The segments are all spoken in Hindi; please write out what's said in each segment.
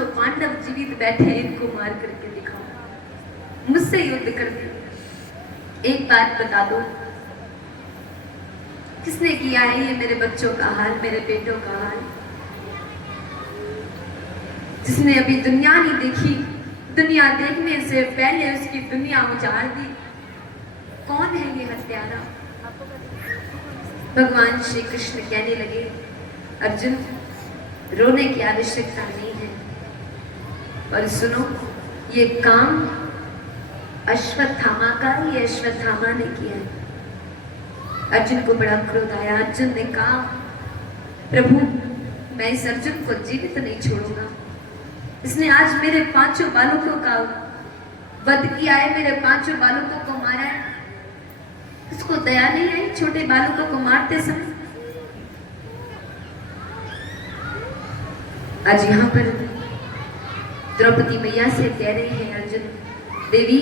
पांचों पांडव जीवित बैठे, इनको मार करके दिखाओ, मुझसे युद्ध कर दो। एक बात बता दो, किसने किया है ये मेरे बच्चों का हाल, मेरे बेटों का हाल? जिसने अभी दुनिया नहीं देखी, दुनिया देखने से पहले उसकी दुनिया उजाड़ दी, कौन है ये हत्यारा? भगवान श्री कृष्ण कहने लगे, अर्जुन रोने की आवश्यकता नहीं है, और सुनो, ये काम अश्वत्थामा का, ये अश्वत्थामा ने किया है। अर्जुन को बड़ा क्रोध आया। अर्जुन ने कहा, प्रभु मैं इस अर्जुन को जीवित नहीं छोड़ूंगा, इसने आज मेरे पांचों बालकों का वध किया है, मेरे पांचों बालकों को मारा है, इसको दया नहीं आई छोटे बालकों को मारते समय? आज यहाँ पर द्रौपदी मैया से कह रही है अर्जुन, देवी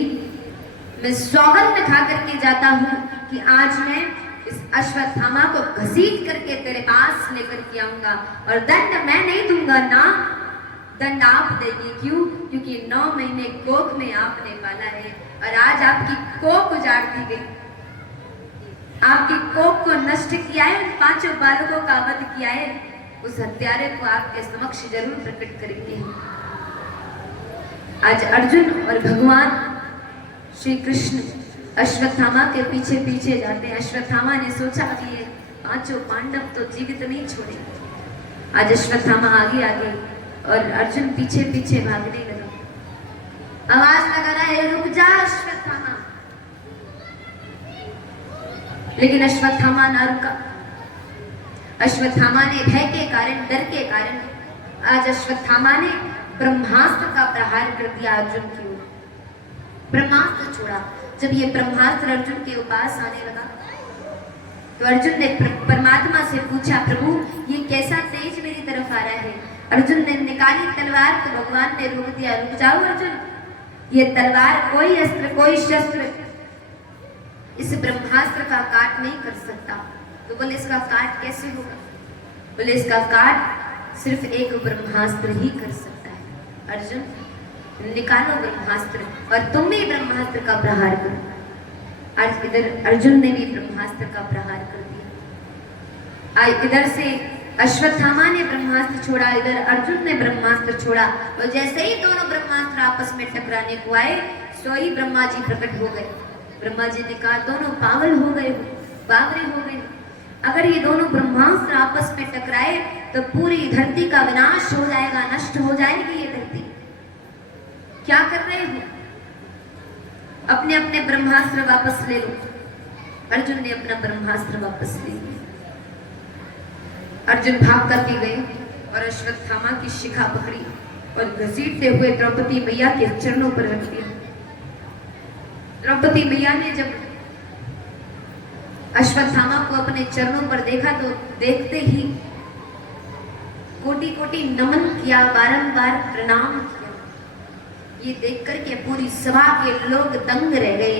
मैं सौगंध खा करके जाता हूँ कि आज मैं इस अश्वत्थामा को घसीट करके तेरे पास लेकर के आऊंगा, और दंड मैं नहीं दूंगा ना, दंड आप देगी। क्यों? क्योंकि 9 महीने कोख में आपने पाला है, और आज आपकी कोख उजाड़ दी गई, आपकी कोख को नष्ट किया है, उन पांचों बालकों का वध किया है। उस हत्यारे को आपके समक्ष जरूर प्रकट करेंगे। आज अर्जुन और भगवान श्री कृष्ण अश्वत्थामा के पीछे पीछे जाते हैं। अश्वत्थामा ने सोचा कि ये पांचों पांडव तो जीवित नहीं छोड़ेंगे। आज अश्वत्थामा आगे आगे और अर्जुन पीछे पीछे भागने लगा। आवाज लगा रहा है, रुक जा अश्वत्थामा, लेकिन अश्वत्थामा ना रुका। अश्वत्थामा ने भय के कारण, डर के कारण, आज अश्वत्थामा ने ब्रह्मास्त्र का प्रहार कर दिया अर्जुन की ओर। ब्रह्मास्त्र छोड़ा। जब ये ब्रह्मास्त्र अर्जुन के पास आने लगा तो अर्जुन ने परमात्मा से पूछा, प्रभु ये कैसा तेज मेरी तरफ आ रहा है? अर्जुन ने निकाली तलवार तो भगवान ने रोक दिया, रुक जाओ अर्जुन, ये तलवार कोई अस्त्र, कोई शस्त्र इस ब्रह्मास्त्र का काट नहीं कर सकता। तो बोले इसका काट कैसे होगा? बोले इसका काट सिर्फ एक ब्रह्मास्त्र ही कर सकता है। अर्जुन निकालो ब्रह्मास्त्र और तुम भी ब्रह्मास्त्र का प्रहार करो। आज इधर अर्जुन ने भी ब्रह्मास्त्र का प्रहार कर दिया। आज इधर से अश्वत्थामा ने ब्रह्मास्त्र छोड़ा, इधर अर्जुन ने ब्रह्मास्त्र छोड़ा, और जैसे ही दोनों ब्रह्मास्त्र आपस में टकराने को आए, सो ही ब्रह्मा जी प्रकट हो गए। ब्रह्मा जी ने कहा, दोनों पागल हो गए, बावरे हो गए। अगर ये दोनों ब्रह्मास्त्र आपस में टकराए तो पूरी धरती का विनाश हो जाएगा, नष्ट हो जाएगी ये धरती। क्या कर रहे हो? अपने अपने ब्रह्मास्त्र वापस ले लो। अर्जुन ने अपना ब्रह्मास्त्र वापस ले लिया। अर्जुन भाग करके गए और अश्वत्थामा की शिखा पकड़ी और घसीटते हुए द्रौपदी मैया के चरणों पर रख दिया। द्रौपदी मैया ने जब अश्वत्थामा को अपने चरणों पर देखा तो देखते ही कोटि कोटि नमन किया, बारंबार प्रणाम किया। ये देख करके पूरी सभा के लोग दंग रह गए।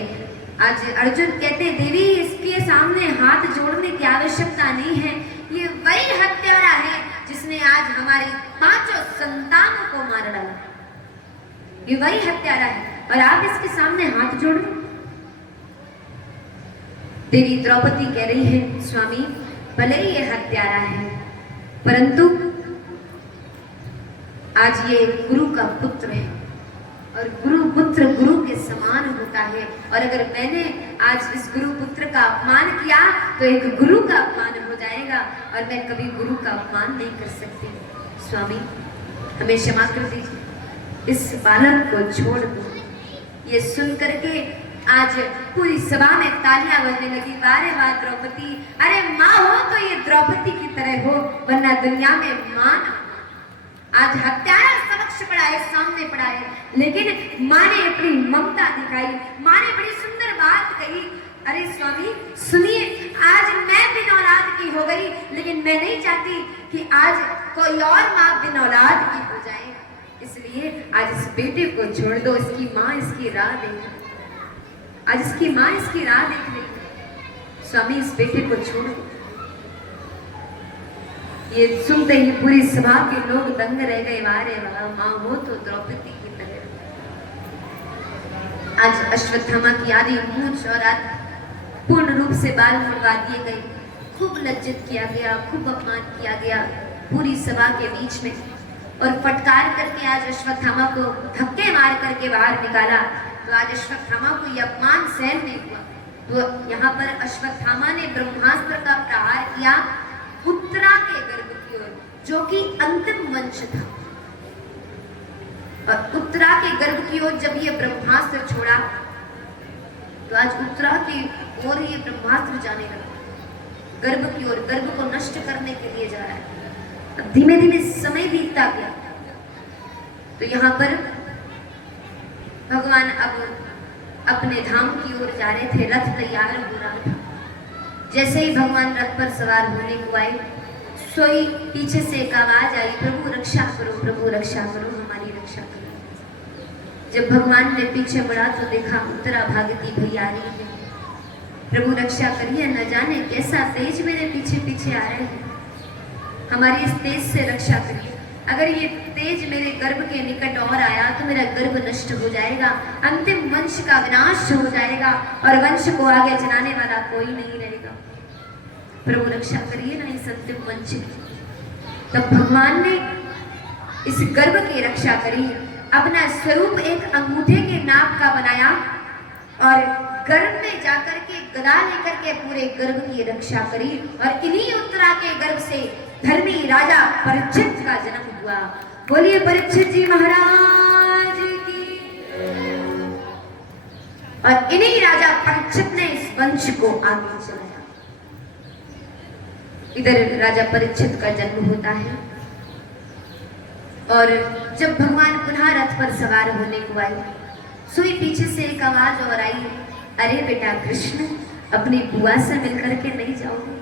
आज अर्जुन कहते, देवी इसके सामने हाथ जोड़ने की आवश्यकता नहीं है, ये वही हत्यारा है जिसने आज हमारी 5 संतानों को मार डाला। ये वही हत्यारा है और आप इसके सामने हाथ जोड़। देवी द्रौपदी कह रही है, स्वामी भले ही ये हत्यारा है, परंतु आज ये गुरु का पुत्र है और गुरु पुत्र गुरु के समान होता है, और अगर मैंने आज इस गुरु पुत्र का अपमान किया तो एक गुरु का अपमान हो जाएगा और मैं कभी गुरु का अपमान नहीं कर सकती। स्वामी हमें क्षमा कर दीजिए, इस बालक को छोड़ दो। ये सुन करके आज पूरी सभा में तालियां बजने लगी। वारे वाह द्रौपदी, अरे माँ हो तो ये द्रौपदी की तरह हो, वरना दुनिया में मां ना। आज हत्यारा समक्ष पड़ा है, सामने पड़ा है, लेकिन माँ ने अपनी ममता दिखाई। माँ ने बड़ी सुंदर बात कही, अरे स्वामी सुनिए, आज मैं बिन औलाद की हो गई, लेकिन मैं नहीं चाहती कि आज कोई और माँ बिन औलाद की हो जाए, इसलिए आज इस बेटे को छोड़ दो। इसकी माँ इसकी राह देख, आज इसकी माँ इसकी राह देख रही। स्वामी इस बेटे को छोड़ दो। ये सुनते ही पूरी सभा के लोग दंग रह गए। वारे वाह, माँ हो तो द्रौपदी की तरह। आज अश्वत्थामा की आदि मूंछ और पूर्ण रूप से बाल मुड़वा दिए गए। खूब लज्जित किया गया, खूब अपमान किया गया पूरी सभा के बीच में। और फटकार करके आज अश्वत्थामा को धक्के मार करके बाहर निकाला। तो आज अश्वत्थामा को यह अपमान सहन नहीं हुआ। तो यहाँ पर अश्वत्थामा ने ब्रह्मास्त्र का प्रहार किया उत्तरा के गर्भ की ओर, जो कि अंतिम मंच था। और उत्तरा के गर्भ की ओर जब ये ब्रह्मास्त्र छोड़ा तो आज उत्तरा की ओर ये ब्रह्मास्त्र जाने लगा, गर्भ की ओर, गर्भ को नष्ट करने के लिए जा रहा है। अब धीमे धीमे समय बीतता गया। तो यहाँ पर भगवान अब अपने धाम की ओर जा रहे थे। रथ तैयार हो रहा था। जैसे ही भगवान रथ पर सवार होने को आए, सोई पीछे से एक आवाज आई, प्रभु रक्षा करो, प्रभु रक्षा करो, हमारी रक्षा करो। जब भगवान ने पीछे मुड़ा तो देखा उत्तरा भागती भैया आ रही है। प्रभु रक्षा करिए, न जाने कैसा तेज मेरे पीछे पीछे आ रहे हैं, हमारी इस तेज से रक्षा करिए। अगर ये तेज मेरे गर्भ के निकट और आया तो मेरा गर्भ नष्ट हो जाएगा, अंतिम वंश का विनाश हो जाएगा और वंश को आगे चलाने वाला कोई नहीं रहेगा। प्रभु रक्षा करिए ना इस अंतिम वंश की। तब भगवान ने इस गर्भ की रक्षा करी। अपना स्वरूप एक अंगूठे के नाप का बनाया और गर्भ में जाकर के गदा लेकर के पूरे गर्भ की रक्षा करी। और इन्हीं उत्तरा के गर्भ से धर्मी राजा परीक्षित का जन्म हुआ। बोलिए परीक्षित जी महाराज की। और इन्हीं राजा परीक्षित ने इस वंश को आगे चलाया। इधर राजा परीक्षित का जन्म होता है। और जब भगवान पुनः रथ पर सवार होने को आए, सोई पीछे से एक आवाज और आई, अरे बेटा कृष्ण, अपनी बुआ से मिलकर के नहीं जाओगे?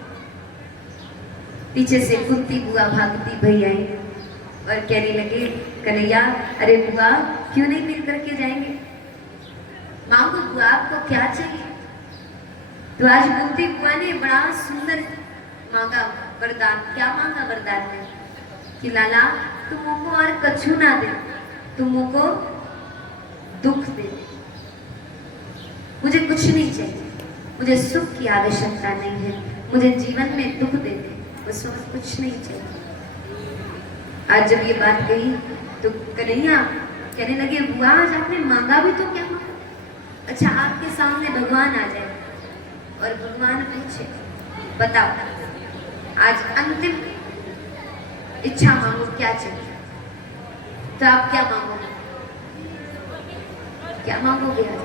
पीछे से कुंती बुआ भागती भई आई और कहने लगे, कन्हैया अरे बुआ क्यों नहीं मिल करके जाएंगे? मांगो बुआ, आपको क्या चाहिए? तो आज कुंती बुआ ने बड़ा सुंदर मांगा वरदान। क्या मांगा वरदान में? कि लाला तुमको और कछु ना दे, तुमको दुख दे। मुझे कुछ नहीं चाहिए, मुझे सुख की आवश्यकता नहीं है, मुझे जीवन में दुख दे दे, बस और कुछ नहीं चाहिए। आज जब ये बात कही तो कन्हैया कहने लगे, बुआ आज आपने मांगा भी तो क्या मांगा? अच्छा आपके सामने भगवान आ जाए और भगवान पूछे, बताओ आज अंतिम इच्छा मांगो, क्या चाहिए? तो आप क्या मांगोगे? क्या मांगोगे आज?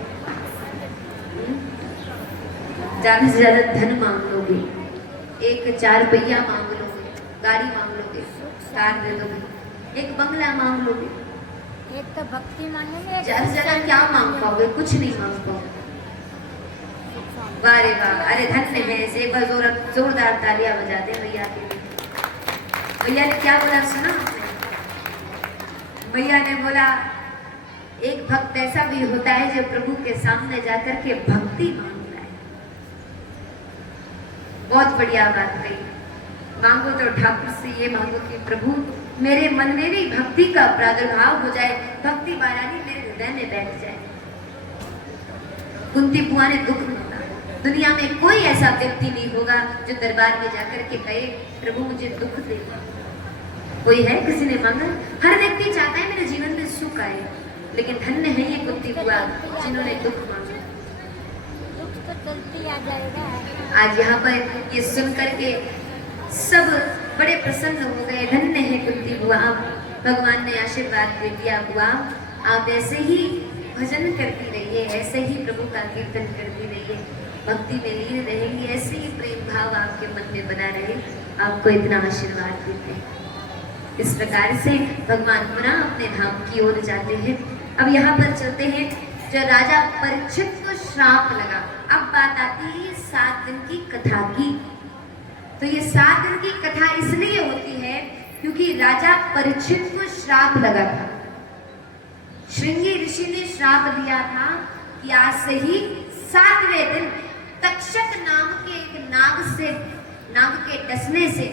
ज्यादा से ज्यादा धन मांग लोगे, एक 4 पहिया मांग लोगे, गाड़ी मांग लोगे, कार दे दोगे, एक बंगला मांग लोगे, एक तो भक्ति मांगेंगे, ज्यादा से ज्यादा क्या मांग पाओगे? कुछ नहीं मांग पाओगे। वारे वाह, अरे धन्य है। से जोरदार तालियां बजाते भैया के लिए। भैया ने क्या बोला सुना? भैया ने बोला एक भक्त ऐसा भी होता है जो प्रभु के सामने जाकर के भक्ति मांगता है। बहुत बढ़िया बात कही। मांगो तो ठाकुर से ये मांगो कि प्रभु मेरे मन में भी भक्ति का प्रादुर्भाव हो जाए, भक्ति महारानी मेरे हृदय में बैठ जाए। कुंती बुआ ने दुख मांगा। दुनिया में कोई ऐसा व्यक्ति नहीं होगा जो दरबार में जाकर के कहे प्रभु मुझे दुख दे। कोई है? किसी ने मांगा? हर व्यक्ति चाहता है मेरे जीवन में सुख आए, लेकिन धन्य है ये कुंती बुआ जिन्होंने दुख मांगा। दुख तो चलती आ जाएगा। आज यहाँ पर ये सुन करके सब बड़े प्रसन्न हो गए। धन्य है कुंती बुआ, भगवान ने आशीर्वाद दे दिया। बुआ आप ऐसे ही भजन करती रहिए, ऐसे ही प्रभु का कीर्तन करती रहिए, भक्ति में लीन रहेंगी, ऐसे ही प्रेम भाव आपके मन में बना रहे। आपको इतना आशीर्वाद देते हैं। इस प्रकार से भगवान पुनः अपने धाम की ओर जाते हैं। अब यहाँ पर चलते हैं, जो राजा परीक्षित को श्राप लगा। अब बात आती है 7 दिन की कथा की। तो ये 7 दिन की कथा इसलिए होती है क्योंकि राजा परीक्षित को श्राप लगा था। श्रृंगी ऋषि ने श्राप दिया था कि आज से ही 7वें दिन तक्षक नाम के एक नाग के डसने से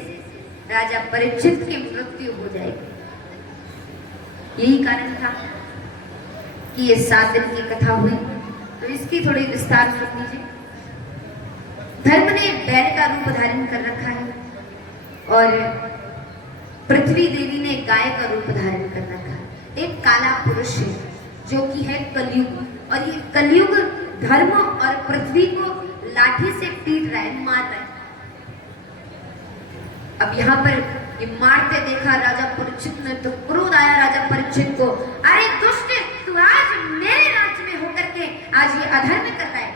राजा परीक्षित की मृत्यु हो जाएगी। यही कारण था कि ये 7 दिन की कथा हुई। तो इसकी थोड़ी विस्तार सुन लीजिए। धर्म ने बैल का रूप धारण कर रखा है और पृथ्वी देवी ने गाय का रूप धारण कर रखा है। एक काला पुरुष है जो कि है कलयुग, और ये कलयुग धर्म और पृथ्वी को लाठी से पीट रहा है, मार रहा है। अब यहाँ पर ये मारते देखा राजा परीक्षित ने, तो क्रोध आया राजा परीक्षित को, अरे दुष्ट, तू आज मेरे राज्य में होकर के आज ये अधर्म कर रहा है,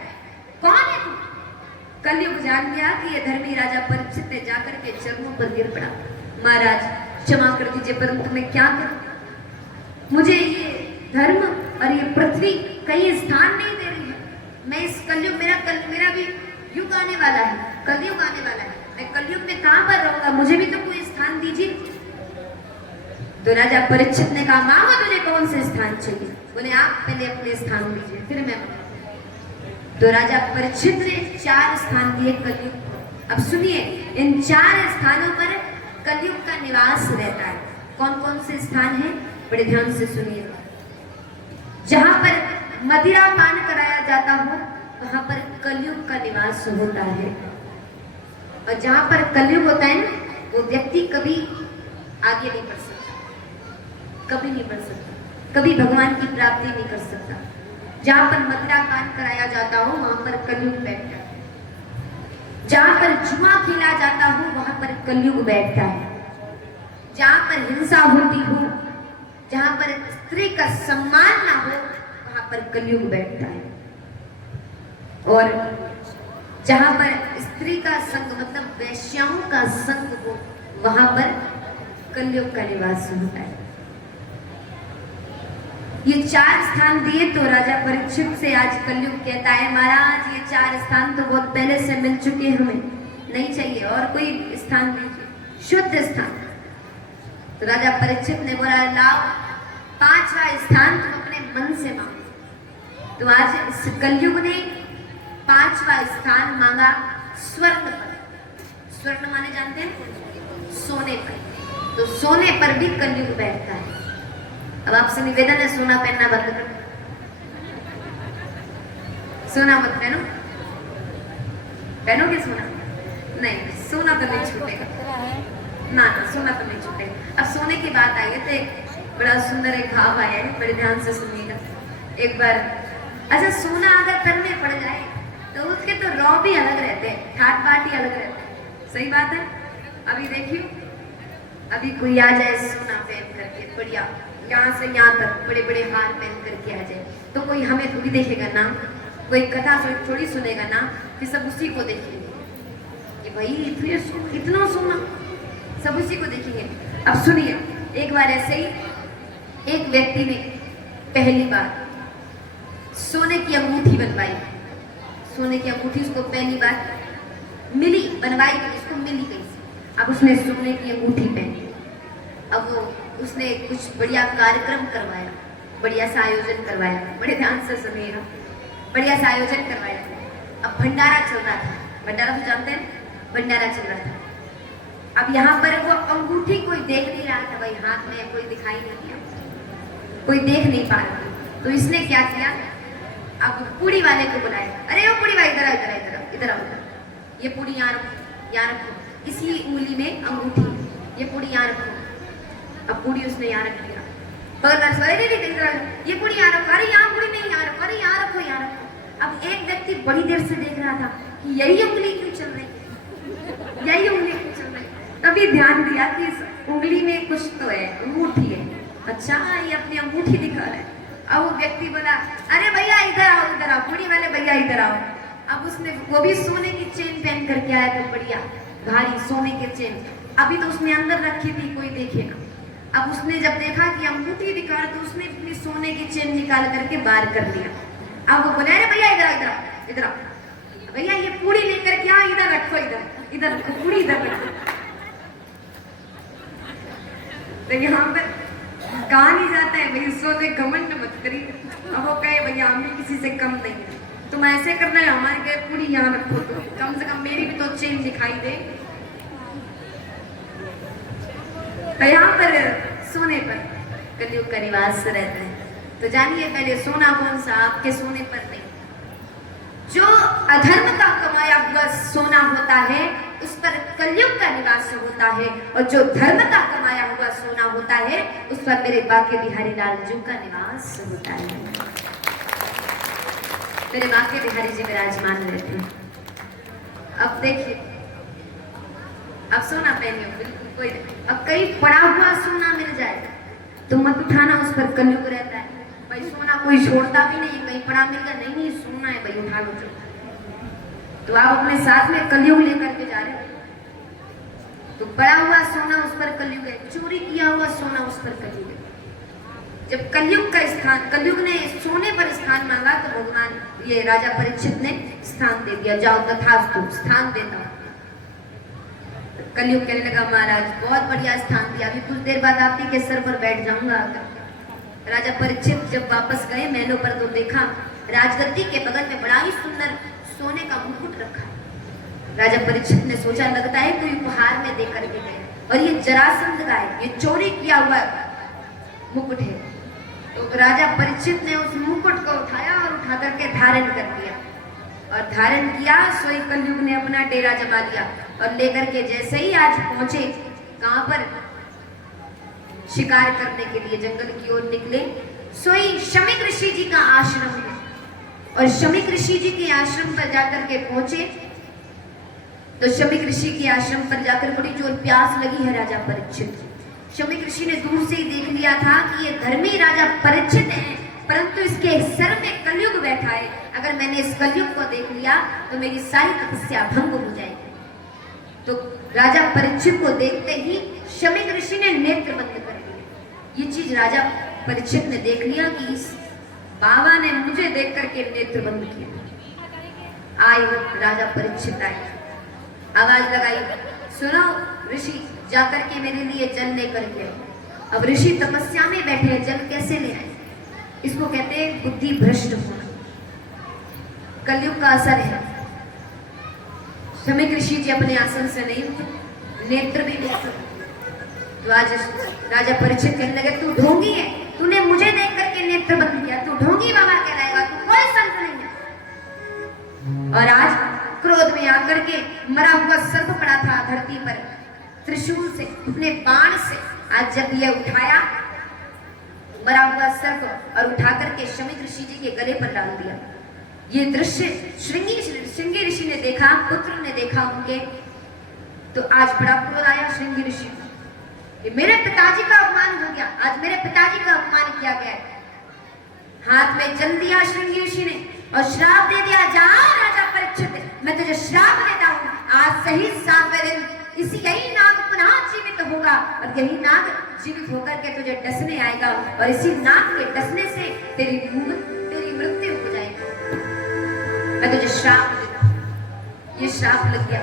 कौन है तू? कलयुग जान गया कि ये धर्मी राजा परीक्षित ने जाकर के चरणों पर गिर पड़ा, महाराज क्षमा कर दीजिए, परंतु मैं क्या करूं? मुझे ये धर्म और ये पृथ्वी कहीं स्थान नहीं दे रही है। मैं इस कलयुग, मेरा भी युग आने वाला है, कलयुग आने वाला है, मैं कलयुग में कहां पर रहूंगा? मुझे भी तो कोई स्थान दीजिए। तो राजा परीक्षित ने कहा, मांगो तुझे कौन से स्थान चाहिए? बोले आप पहले अपने स्थान दीजिए, फिर मैं। तो राजा परीक्षित ने 4 स्थान दिए कलयुग को। अब सुनिए, इन 4 स्थानों पर कलयुग का निवास रहता है। कौन कौन से स्थान हैं? बड़े ध्यान से सुनिए। जहां पर मदिरा पान कराया जाता हो वहां पर कलयुग का निवास होता है, और जहां पर कलयुग होता है ना, वो व्यक्ति कभी आगे नहीं बढ़ सकता, कभी नहीं बढ़ सकता, कभी भगवान की प्राप्ति नहीं कर सकता। जहां पर मदिरा पान कराया जाता हो वहां पर कलयुग बैठता है, जहां पर जुआ खेला जाता हो वहां पर कलयुग बैठता है, जहां पर हिंसा होती हो, जहां पर स्त्री का सम्मान ना हो वहां पर कलयुग बैठता है, और जहां पर स्त्री का संग मतलब वैश्याओं का संग हो वहां पर कलयुग का निवास होता है। ये 4 स्थान दिए तो राजा परीक्षित से आज कलयुग कहता है, महाराज ये 4 स्थान तो बहुत पहले से मिल चुके, हमें नहीं चाहिए, और कोई स्थान दीजिए, शुद्ध स्थान। तो राजा परीक्षित ने बोला, लाओ 5वां स्थान तुम अपने मन से मांगो। तो आज इस कलयुग ने 5वां स्थान मांगा स्वर्ण पर। स्वर्ण माने जानते हैं? सोने पर। तो सोने पर भी कलयुग बैठता है। अब आपसे निवेदन है, सोना पहनना बंद करो, सोना मत पहनो। पहनोगे सोना? नहीं, सोना तो नहीं छूटेगा, ना सोना तो नहीं छूटेगा। अब सोने की बात आई है तो एक बड़ा सुंदर एक भाव आया है, बड़े ध्यान से सुनिएगा एक बार। अच्छा, सोना अगर तन में पड़ जाए तो उसके तो रौ भी अलग रहते हैं, ठाट बाट ही अलग रहते हैं, सही बात है। अभी देखिए, अभी कोई आ जाए सोना पहन करके बढ़िया, यहाँ से यहाँ तक बड़े बड़े हार पहन करके आ जाए, तो कोई हमें थोड़ी देखेगा ना, कोई कथा थोड़ी सुनेगा ना, फिर सब उसी को देखेंगे कि भाई इतना सोना, सब उसी को देखेंगे। अब सुनिए, एक बार ऐसे ही एक व्यक्ति ने पहली बार सोने की अंगूठी बनवाई। सोने की अंगूठी उसको पहली बार मिली, बनवाई, उसको मिली कहीं से। अब उसने सोने की अंगूठी पहनी। अब वो उसने कुछ बढ़िया कार्यक्रम करवाया, बढ़िया सा आयोजन करवाया, बड़े ध्यान से सुनिएगा, बढ़िया सा आयोजन करवाया। अब भंडारा चल रहा था, भंडारा तो जानते हैं, भंडारा चल रहा था। अब यहाँ पर वो अंगूठी कोई देख नहीं रहा था, भाई हाथ में कोई दिखाई नहीं दिया, कोई देख नहीं पा रहा, तो इसने क्या किया, अब पूड़ी वाले को बुलाया, अरे वो पूड़ी भाई इधर आओ, इधर इधर इधर आओ, ये पूड़ी यहाँ रखो, यहाँ रखो, इसी उंगली में अंगूठी, ये पूड़ी यहाँ रखो। अब पूड़ी उसने यहाँ रख दिया, ये पूड़ी यहाँ रखो, अरे यहाँ पूड़ी नहीं, यहाँ रखो, अरे यहाँ रखो, यहाँ रखो। अब एक व्यक्ति बड़ी देर से देख रहा था कि यही उंगली क्यों चल रही, यही उंगली क्यों चल रही। तभी ध्यान दिया कि इस उंगली में कुछ तो है, अंगूठी है, अच्छा ये अपनी अंगूठी दिखा रहा है। अब वो व्यक्ति बोला, अरे भैया इधर आओ, इधर आओ, पूड़ी वाले भैया इधर आओ। अब उसने, वो भी सोने की चेन पहन करके आया था, बढ़िया भारी सोने की चेन, अभी तो उसने अंदर रखी थी, कोई देखे ना। अब उसने जब देखा कि अंगूठी दिखा रहा, तो उसने अपनी सोने की चेन निकाल करके बाहर कर दिया। अब वो बोले, अरे भैया इधर इधर आओ, इधर आओ, भैया ये पूड़ी लेकर क्या, इधर रखो, इधर इधर रखो, पूड़ी इधर रखो। तो यहाँ पर कहा नहीं जाता है भाई सोने घमंड मत करिए। अब वो कहे भैया हमें किसी से कम नहीं है, तुम ऐसे करना है, हमारे कहे पूरी यहाँ रखो, तो कम से कम मेरी भी तो चेन दिखाई दे। तो यहाँ पर सोने पर कलयुग का निवास रहता है। तो जानिए पहले सोना कौन सा, आपके सोने पर नहीं। जो अधर्म का कमाया हुआ सोना होता है उस पर कलयुग का निवास होता है, और जो धर्म का कमाया हुआ सोना होता है उस पर मेरे बाके बिहारी लाल जी का निवास होता है। मेरे बाके बिहारी जी विराजमान रहते हैं। अब देखिए, अब सोना पहनियो बिल्कुल कोई नहीं। अब कहीं पड़ा हुआ सोना मिल जाए तो मत उठाना, उस पर कलयुग रहता है। भाई सोना कोई छोड़ता भी नहीं, कहीं पड़ा मिल गया, नहीं सोना है भाई उठा लो। तो आप अपने साथ में कलयुग लेकर के जा रहे हो, तो पड़ा हुआ सोना उस पर कलयुग है, चोरी किया हुआ सोना उस पर कलयुग है। जब कलयुग का स्थान, कलयुग ने सोने पर स्थान मांगा तो भगवान ये राजा परीक्षित ने स्थान दे दिया, जाओ तथास्तु स्थान देता हूं। कलयुग कहने लगा महाराज बहुत बढ़िया स्थान दिया, अभी कुछ देर बाद आप ही के सर पर बैठ जाऊंगा। राजा परीक्षित जब वापस गए महलों पर तो देखा राजगद्दी के बगल में बड़ा ही सुंदर सोने का मुकुट रखा है। राजा परीक्षित ने सोचा लगता है कोई उपहार में दे करके गए, और ये जरासंध का है, ये चोरी किया हुआ मुकुट है। तो राजा परीक्षित ने उस मुकुट को उठाया और उठा करके धारण कर दिया, और धारण किया सोई कलयुग ने अपना डेरा जमा लिया, और लेकर के जैसे ही आज पहुंचे कहां पर, शिकार करने के लिए जंगल की ओर निकले, सोई शमीक ऋषि जी का आश्रम है, और शमीक ऋषि जी के आश्रम पर जाकर के पहुंचे तो शमीक ऋषि के आश्रम पर जाकर बड़ी जोर प्यास लगी है राजा परीक्षित। शमीक ऋषि ने दूर से ही देख लिया था कि ये धर्मी राजा परीक्षित है, परंतु इसके सर में कलयुग बैठा है। अगर मैंने इस कलयुग को देख लिया तो मेरी सारी तपस्या भंग हो जाएगी। तो राजा परीक्षित को देखते ही शमीक ऋषि ने नेत्र बंद कर दिए। ये चीज राजा परीक्षित ने देख लिया कि इस बाबा ने मुझे देख करके नेत्र बंद किया। आए राजा परीक्षित आए, आवाज लगाई, सुनो ऋषि जाकर के मेरे लिए जल लेकर के। अब ऋषि तपस्या में बैठे हैं, जल कैसे ले आए? इसको कहते हैं बुद्धि भ्रष्ट होना, कलयुग का असर है। शमीक ऋषि जी अपने आसन से नहीं हुए, नेत्र भी नहीं हुए। तो आज राजा परीक्षित कहने लगे तू ढोंगी है, तूने मुझे देख करके नेत्र बंद किया, तू ढोंगी बाबा कहलाएगा, तू कोई संत नहीं है। और आज क्रोध में आकर के मरा हुआ सर्प पड़ा था धरती पर, त्रिशूल से अपने बाण से आज जब ये उठाया मरा हुआ सर्प और उठा करके शमीक ऋषि जी के गले पर डाल दिया। ये दृश्य श्रृंगी ऋषि ने देखा, पुत्र ने देखा उनके, तो आज बड़ा क्रोध आया श्रृंगी ऋषि को, मेरे पिताजी का अपमान हो गया, आज मेरे पिताजी का अपमान किया गया। हाथ में जल दिया श्रृंगी ऋषि ने और श्राप दे दिया, जा राजा परीक्षित मैं तुझे श्राप देता हूँ, आज सही 7वें दिन इसी यही नाग पुनः जीवित होगा, और यही नाग जीवित होकर के तुझे डसने आएगा, और इसी नाग के डसने से तेरी मृत्यु हो जाएगी। मैं तुझे श्राप देता हूँ। ये श्राप लग गया,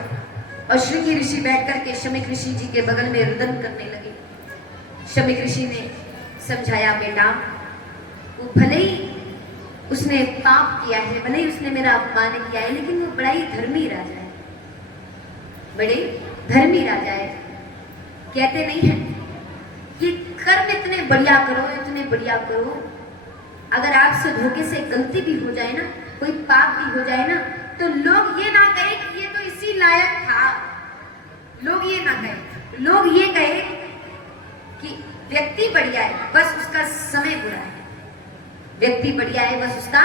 और श्रृंगी ऋषि बैठ करके शमीक ऋषि जी के बगल में रुदन करने लगे। शमीक ऋषि ने समझाया, बेटा वो भले ही उसने पाप किया है, भले ही उसने मेरा अपमान किया है, लेकिन वो बड़ा ही धर्मी राजा है, बड़े धर्मी राजा है। कहते नहीं है कि कर्म इतने बढ़िया करो, इतने बढ़िया करो, अगर आपसे धोखे से गलती भी हो जाए ना, कोई पाप भी हो जाए ना, तो लोग ये ना कहे कि ये तो इसी लायक था, लोग ये ना कहे, लोग ये कहे कि व्यक्ति बढ़िया है बस उसका समय बुरा है, व्यक्ति बढ़िया है बस उसका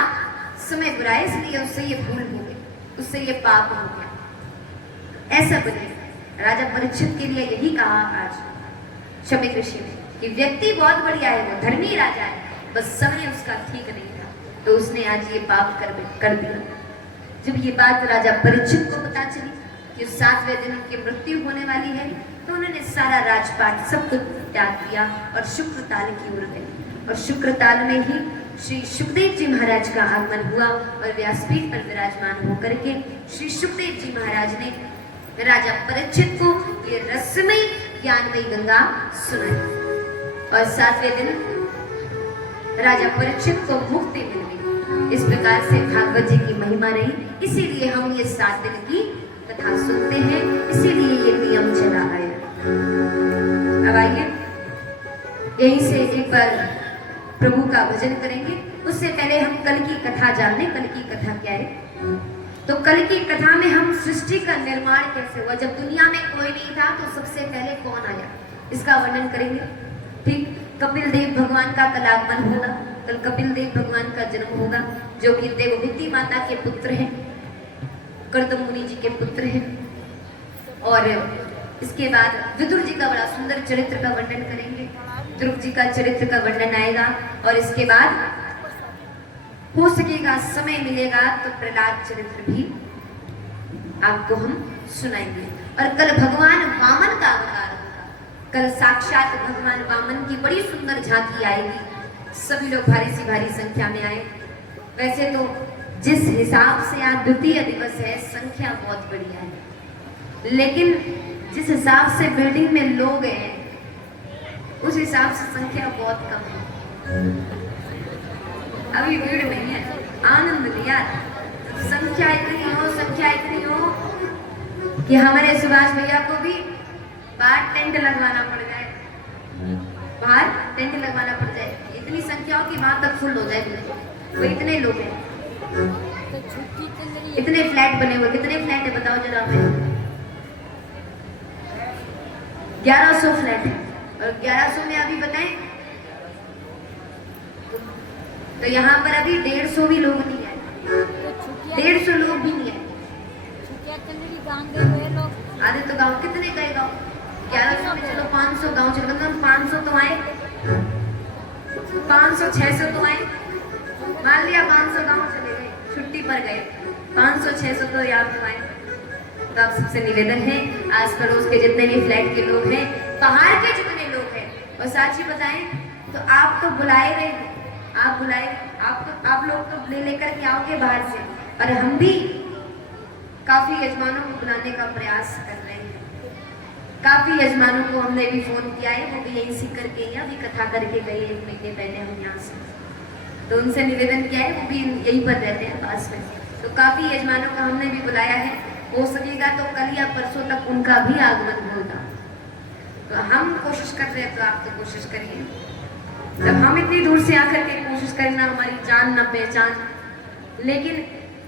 समय बुरा है, इसलिए उससे ये भूल हो गई, उससे ये पाप हो गया। ऐसा बने राजा परीक्षित के लिए यही कहा आज शमीक ऋषि ने कि व्यक्ति बहुत बढ़िया है, वो धर्मी राजा है, बस समय उसका ठीक नहीं था, तो उसने आज ये पाप कर दिया। जब ये बात राजा परीक्षित को पता चली कि 7वें दिन उनकी मृत्यु होने वाली है, तो उन्होंने सारा राजपाट सब कुछ त्याग दिया और शुक्रताल की ओर गए, और शुक्रताल में ही श्री सुखदेव जी महाराज का आगमन हुआ, और व्यासपीठ पर विराजमान होकर के श्री सुखदेव जी महाराज ने राजा परीक्षित को ये रसमयी ज्ञानमयी गंगा सुनाई, और 7वें दिन राजा परीक्षित को मुक्ति मिल गई। इस प्रकार से भागवत जी की महिमा रही, इसीलिए हम ये 7 दिन की कथा सुनते हैं, इसीलिए ये नियम चला आया। अब आइए यहीं से एक बार प्रभु का भजन करेंगे। उससे पहले हम कल की कथा जान लें। कल की कथा क्या है? तो कल की कथा में हम सृष्टि का निर्माण कैसे हुआ। जब दुनिया में कोई नहीं था तो सबसे पहले कौन आया, इसका वर्णन करेंगे। ठीक, कपिल देव भगवान का कल आगमन होगा। कल कपिल देव भगवान का जन्म होगा, जो कि देवहूति माता के पुत्र हैं, कर्दम मुनि जी के पुत्र हैं। और इसके बाद विदुर जी का बड़ा सुंदर चरित्र का वर्णन करेंगे। ध्रुव जी का चरित्र का वर्णन आएगा। और इसके बाद हो सकेगा, समय मिलेगा तो प्रहलाद चरित्र भी आपको हम सुनाएंगे। और कल भगवान वामन का अवतार होगा। कल साक्षात भगवान वामन की बड़ी सुंदर झांकी आएगी। सभी लोग भारी सी भारी संख्या में आए। वैसे तो जिस हिसाब से आज द्वितीय दिवस है, संख्या बहुत बढ़िया है, लेकिन जिस हिसाब से बिल्डिंग में लोग हैं उस हिसाब से संख्या बहुत कम है। अभी भीड़ नहीं है, आनंद लिया। संख्या इतनी हो कि हमारे सुभाष भैया को भी बाहर टेंट लगवाना पड़ जाए, बाहर टेंट लगवाना पड़ जाए। इतनी संख्या हो कि वहां तक फुल हो जाए। वो इतने लोग हैं, इतने फ्लैट बने हुए। कितने फ्लैट है बताओ जरा हमें? 1100 फ्लैट है। और 1100 में अभी बताएं तो यहाँ पर अभी 150 भी लोग नहीं है। 150 लोग भी नहीं है। आधे तो गांव, कितने गए गांव? 1100 में चलो 500 गांव चलो, मतलब 500 तो आए, 500 600 तो आए। मान लिया 500 गांव चले गए, छुट्टी पर गए, 500 600 तो याद तो आए। तो आप सबसे निवेदन है, आस पड़ोस के जितने भी फ्लैट के लोग हैं, बाहर के जितने लोग हैं, और साची बताएं तो आप तो बुलाए रहे, आप बुलाए, आप लोग तो ले लेकर के आओगे बाहर से। और हम भी काफी यजमानों को बुलाने का प्रयास कर रहे हैं। काफी यजमानों को हमने भी फोन किया है, वो भी यहीं से करके अभी कथा करके गए 1 महीने पहले हम यहाँ से। तो उनसे निवेदन किया है, वो भी यहीं पर रहते हैं पास में। तो काफी यजमानों को हमने भी बुलाया है। हो सकेगा तो कल या परसों तक उनका भी आगमन होगा। तो हम कोशिश कर रहे हैं, तो आप तो कोशिश करिए। जब हम इतनी दूर से आकर के कोशिश करना, हमारी जान न पहचान, लेकिन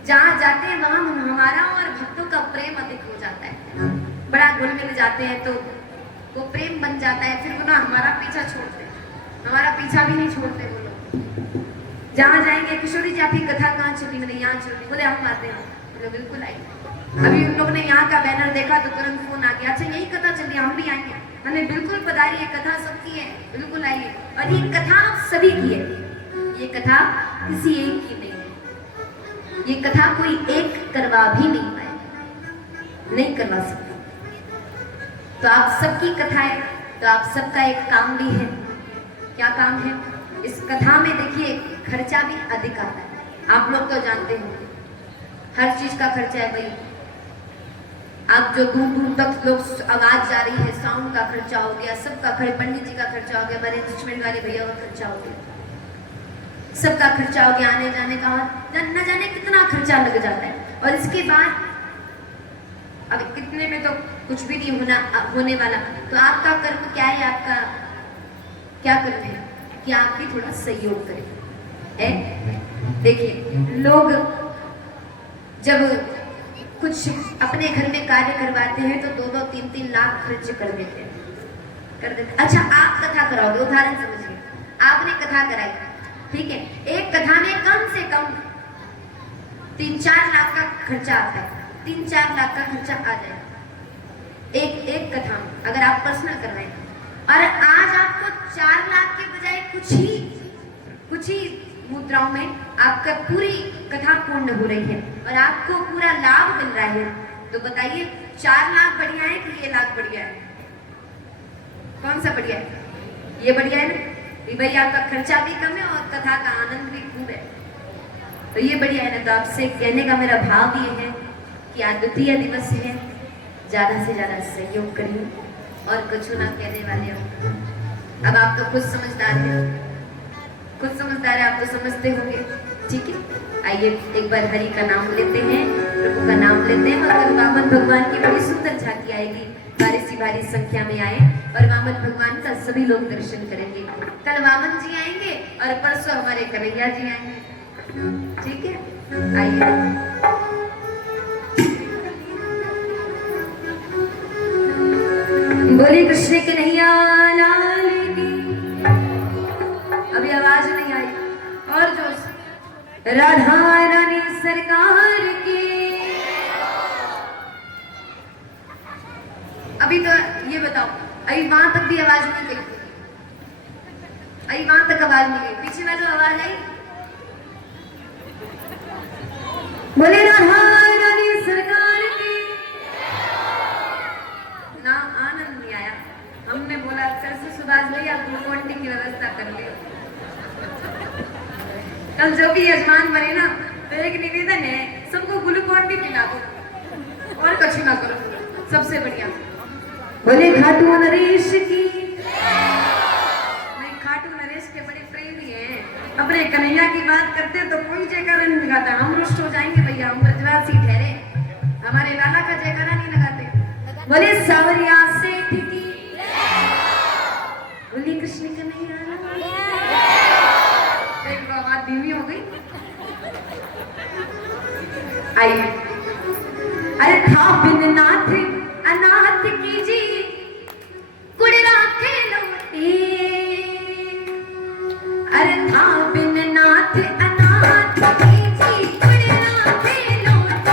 जहाँ जाते हैं वहाँ हमारा और भक्तों का प्रेम अधिक हो जाता है। बड़ा घुल मिल जाते हैं तो वो प्रेम बन जाता है। फिर वो ना हमारा पीछा छोड़ते, हमारा पीछा भी नहीं छोड़ते वो लोग। जहाँ जाएंगे, किशोरी जी आपकी कथा कहाँ चली? मैंने यहाँ चली। बोले हम आते हैं। बोले बिल्कुल आइए। अभी उन लोग ने यहाँ का बैनर देखा तो तुरंत फोन आ गया, अच्छा यही कथा चली, हम भी आएंगे। हमने बिल्कुल पधारिए, कथा सबकी है, बिल्कुल आइए। और ये कथा आप सभी की है, ये कथा किसी एक की नहीं है। ये कथा कोई एक करवा भी नहीं पाए, नहीं करवा सकता। तो आप सबकी कथा है, तो आप सबका एक काम भी है। क्या काम है? इस कथा में देखिए खर्चा भी अधिक आता है। आप लोग तो जानते हो हर चीज का खर्चा है भाई। आप जो दूर दूर तक लोग आवाज जा रही है, साउंड का खर्चा हो गया, सबका खर्चा, पंडित जी का खर्चा हो गया, हमारे इंस्ट्रूमेंट वाले भैया का खर्चा हो गया, सबका खर्चा हो गया, आने जाने का न जाने कितना खर्चा लग जाता है। और इसके बाद अब कितने में तो कुछ भी नहीं होने वाला। तो आपका कर्म क्या है? आपका क्या कर्म है कि आप भी थोड़ा सहयोग करें। देखिए लोग जब कुछ अपने घर में कार्य करवाते हैं तो 2-2, 3-3 लाख खर्च कर देते हैं, अच्छा आप कथा कराओगे, उदाहरण समझिए, आपने कथा कराई, ठीक है, एक कथा में कम से कम 3-4 लाख का खर्चा आता है। 3-4 लाख का खर्चा आ जाए एक कथा में, अगर आप पर्सनल करवाएं। और आज आपको 4 लाख के बजाय कुछ ही मुद्राओं में आपका पूरी कथा पूर्ण हो रही है और आपको पूरा लाभ मिल रहा है। तो बताइए 4 लाख बढ़िया है कि ये लाख बढ़िया है? कौन सा बढ़िया है? ये बढ़िया है ना भाई, आपका खर्चा भी कम है और कथा का आनंद भी खूब है, तो ये बढ़िया है ना। तो आपसे कहने का मेरा भाव ये है कि आज द्वितीय दिवस है, ज्यादा से ज्यादा सहयोग करिए और कुछ ना कहने वाले हो। अब आप तो खुद समझदार हैं, खुद समझदार है, आप तो समझते होंगे, ठीक है। आइए एक बार हरि का नाम लेते हैं, प्रभु का नाम लेते हैं और वामन भगवान की बड़ी सुंदर झांकी आएगी, भारी सी भारी संख्या में आए। और वामन भगवान का सभी लोग दर्शन करेंगे। कल वामन जी आएंगे और परसों हमारे कन्हैया जी आएंगे। ठीक है, आइए। बोले कृष्ण कन्हैया लाल की। अभी आवाज नहीं आई और जोश। राधा रानी सरकार की। अभी तो ये बताओ, अभी वहां तक भी आवाज नहीं गई, अभी वहां तक आवाज नहीं गई, पीछे वालों आवाज आई। बोले राधा रानी सरकार की। ना आनंद नहीं आया। हमने बोला कल से सुभाष भैया ग्लूकोन डी की व्यवस्था कर लियो। कल जो भी यजमान बने ना तो एक निवेदन है, सबको ग्लूकोन डी पिला दो और कुछ ना करो, सबसे बढ़िया। बोले खाटू नरेश की। नहीं, खाटू नरेश के बड़े प्रेमी हैं, अपने कन्हैया की बात करते तो कोई जयकारा नहीं लगाता। हम रुष्ट हो जाएंगे भैया, हम ब्रजवासी ठहरे, हमारे लाला का जयकारा नहीं लगाते। बोले सावरिया सेठ की। बोले कृष्ण कन्हैया। एक बात धीमी हो गई। आइए। अरे था बिन नाथ अनाथ की जी कुड़रा खेलोती। अरे था बिन नाथ अनाथ की जी कुड़रा खेलोती।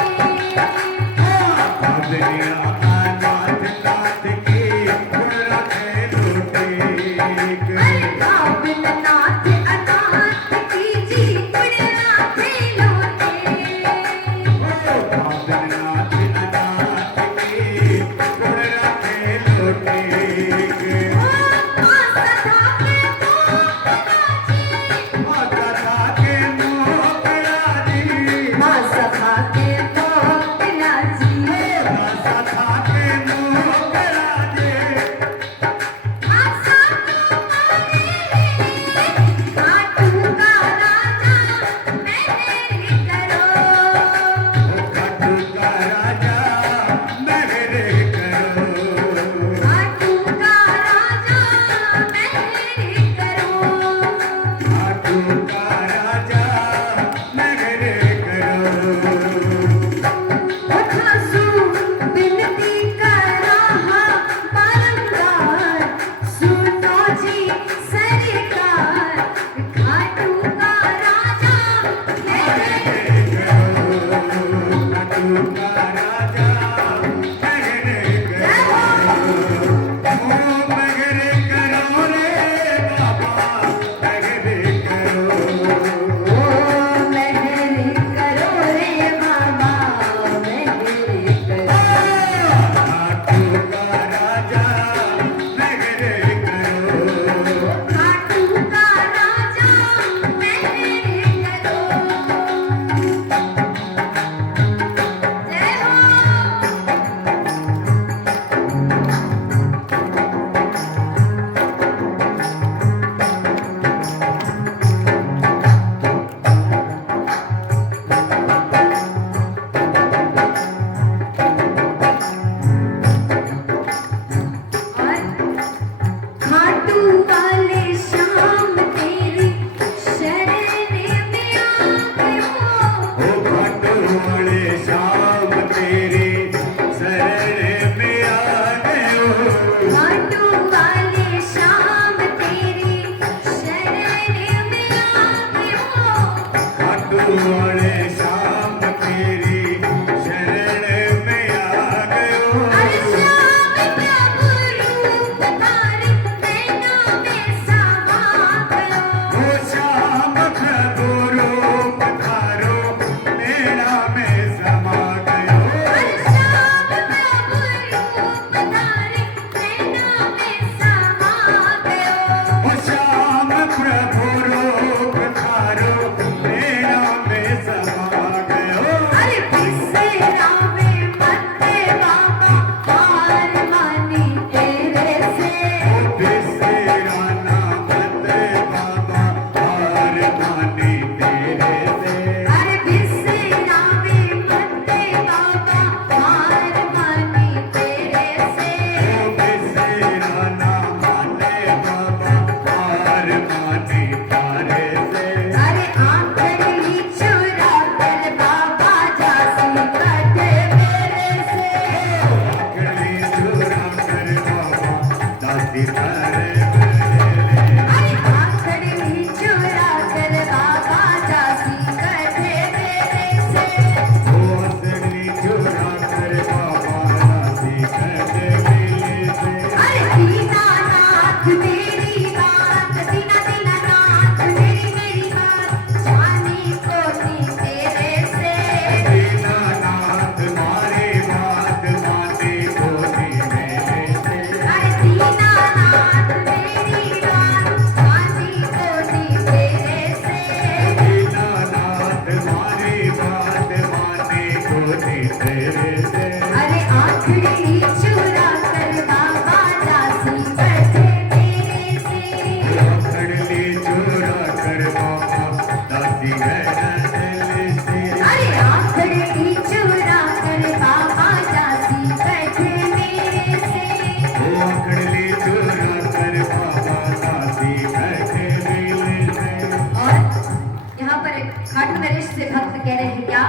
से भक्त कह रहे हैं क्या?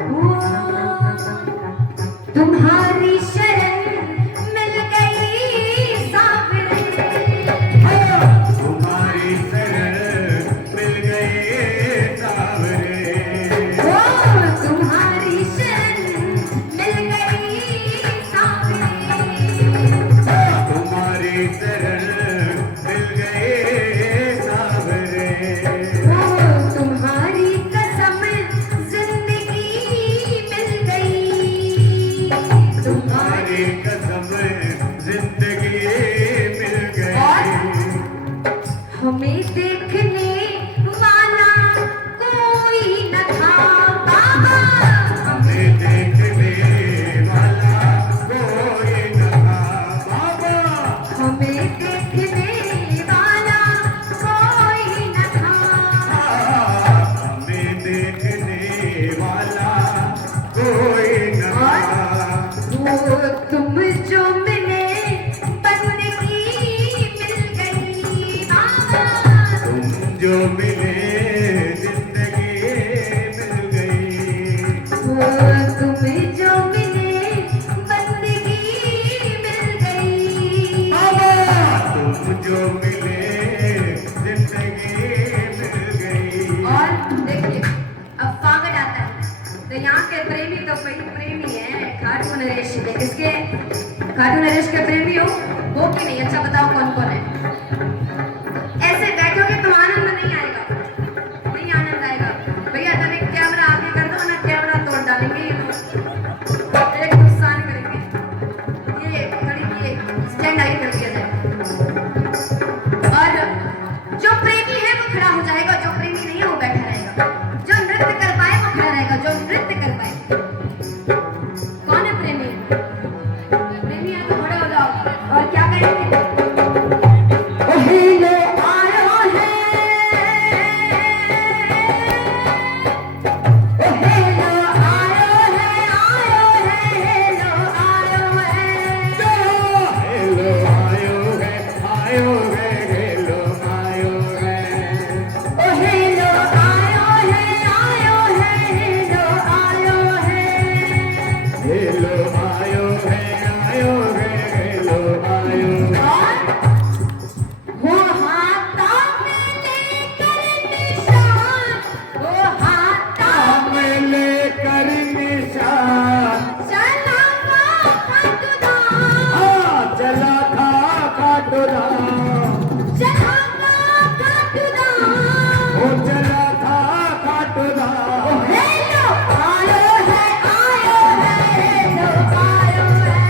ओ, तुम्हारी शरण मिल गई सावरे, तुम्हारी शरण मिल गई सावरे, ओ तुम्हारी शरण मिल गई सावरे, तुम्हारी शरण मिल गई सावरे, ओ तुम्हारी कसम जिंदगी मिल गई, तुम्हारी कसम जिंदगी मिल गई। हमें देखने वाला कोई न था बाबा, हमें देखने वाला कोई न था बाबा, हमें देखने वाला कोई न था, हमें देखने वाला कोई न था। वो तुम जो मिले बंदगी मिल गई बाबा, तुम जो मिले जिंदगी मिल गई, वो तुम जो मिले बंदगी मिल गई, तुम जो मिले जिंदगी मिल गई। और देखिए अब फागड़ आता है तो यहाँ के प्रेमी तो प्रेमी है खाटू नरेश के, किसके? खाटू नरेश के प्रेमी हो वो कि नहीं? अच्छा बताओ कौन कौन है? ऐसे बैठोगे तो आनंद नहीं आएगा, नहीं आनंद आएगा। भैया तब एक कैमरा आगे कर दो ना, कैमरा तोड़ डालेंगे ये लोग, एक नुकसान करेंगे। ये खड़ी ये स्टैंड आगे कर दिया जाए और जो प्रेमी है वो खड़ा हो जाएगा, जो प्रेमी नहीं है वो बैठा रहेगा, जो नृत्य कर पाए वो खड़ा रहेगा, जो नृत्य कर पाए। कौन है प्रेमी? प्रेमी है तो खड़े हो जाओ और क्या करेंगे? ओहेलो आयो है, ओहेलो आयो है, आयो है, हेलो आयो है, हेलो आयो है, आयो है, हेलो आयो है, ओहेलो आयो है, आयो है, हेलो आयो है। हेलो आयो है, आयो है, हेलो आयो है। वो हाथों में लेकर निशान, वो हाथों में लेकर निशान, चला वो खाटूधाम, चला था खाटूधाम, चला वो खाटूधाम। वो चला था खाटूधाम। हेलो आयो है, आयो है, हेलो आयो है,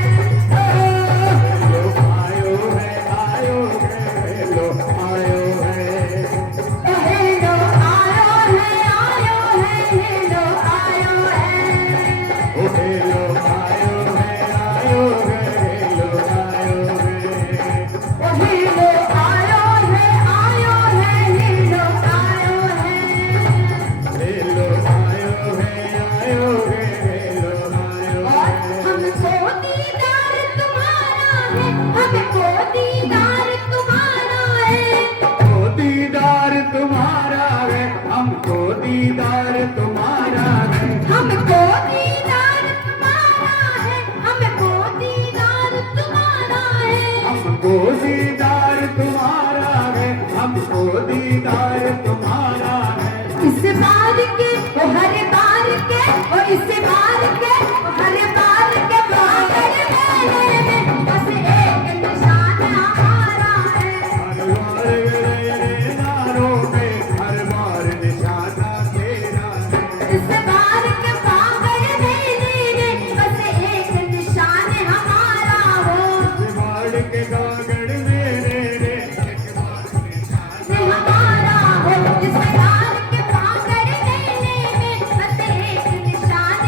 हेलो आयो है, आयो है, हेलो आयो है। हेलो आयो है, आयो है, हेलो आयो है। ओ हेलो आयो है, आयो है, हेलो आयो है। हेलो आयो है, आयो है, हेलो आयो है। हेलो आयो है, आयो है, हेलो आयो और है। हमको दीदार तुम्हारा है, हमको दीदार तुम्हारा है, हमको दीदार तुम्हारा है, हमको दीदार तुम्हारा है। हमको दीदार तुम्हारा है, हमको दीदार तुम्हारा है। हमको दीदार तुम्हारा है, हमको दीदार तुम्हारा है। इस बार के वो हर बार के, और इस बार के वो हर बार के बादल मेले में बस एक निशान हमारा है। हर बार मेरे नारों में हर बार निशाना तेरा है। इस बार के बादल मेले में बस एक निशान हमारा हो, इस बार के गागड़ मेरे रे, एक बार निशाना से हमारा हो। इस बार के बादल मेले में बस एक निशान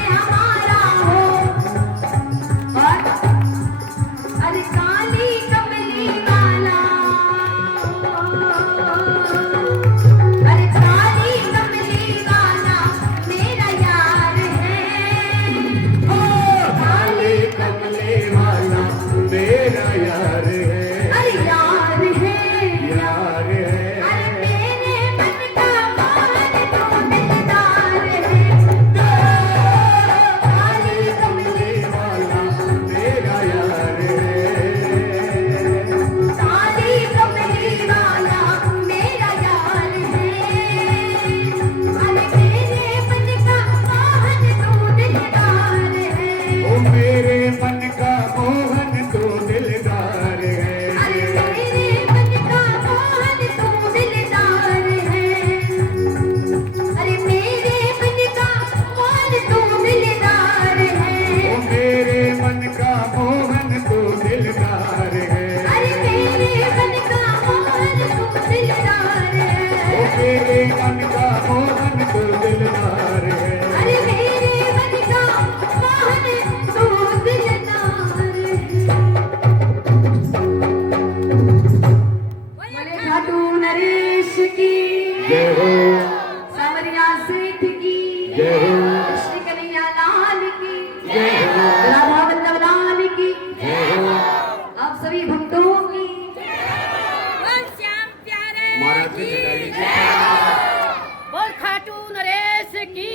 जय हो श्री कन्हैया लाल की जय हो राधा वल्लभ लाल की जय हो आप सभी भक्तों की बोल श्याम प्यारे महाराज के चढ़ाई की बोल खाटू नरेश की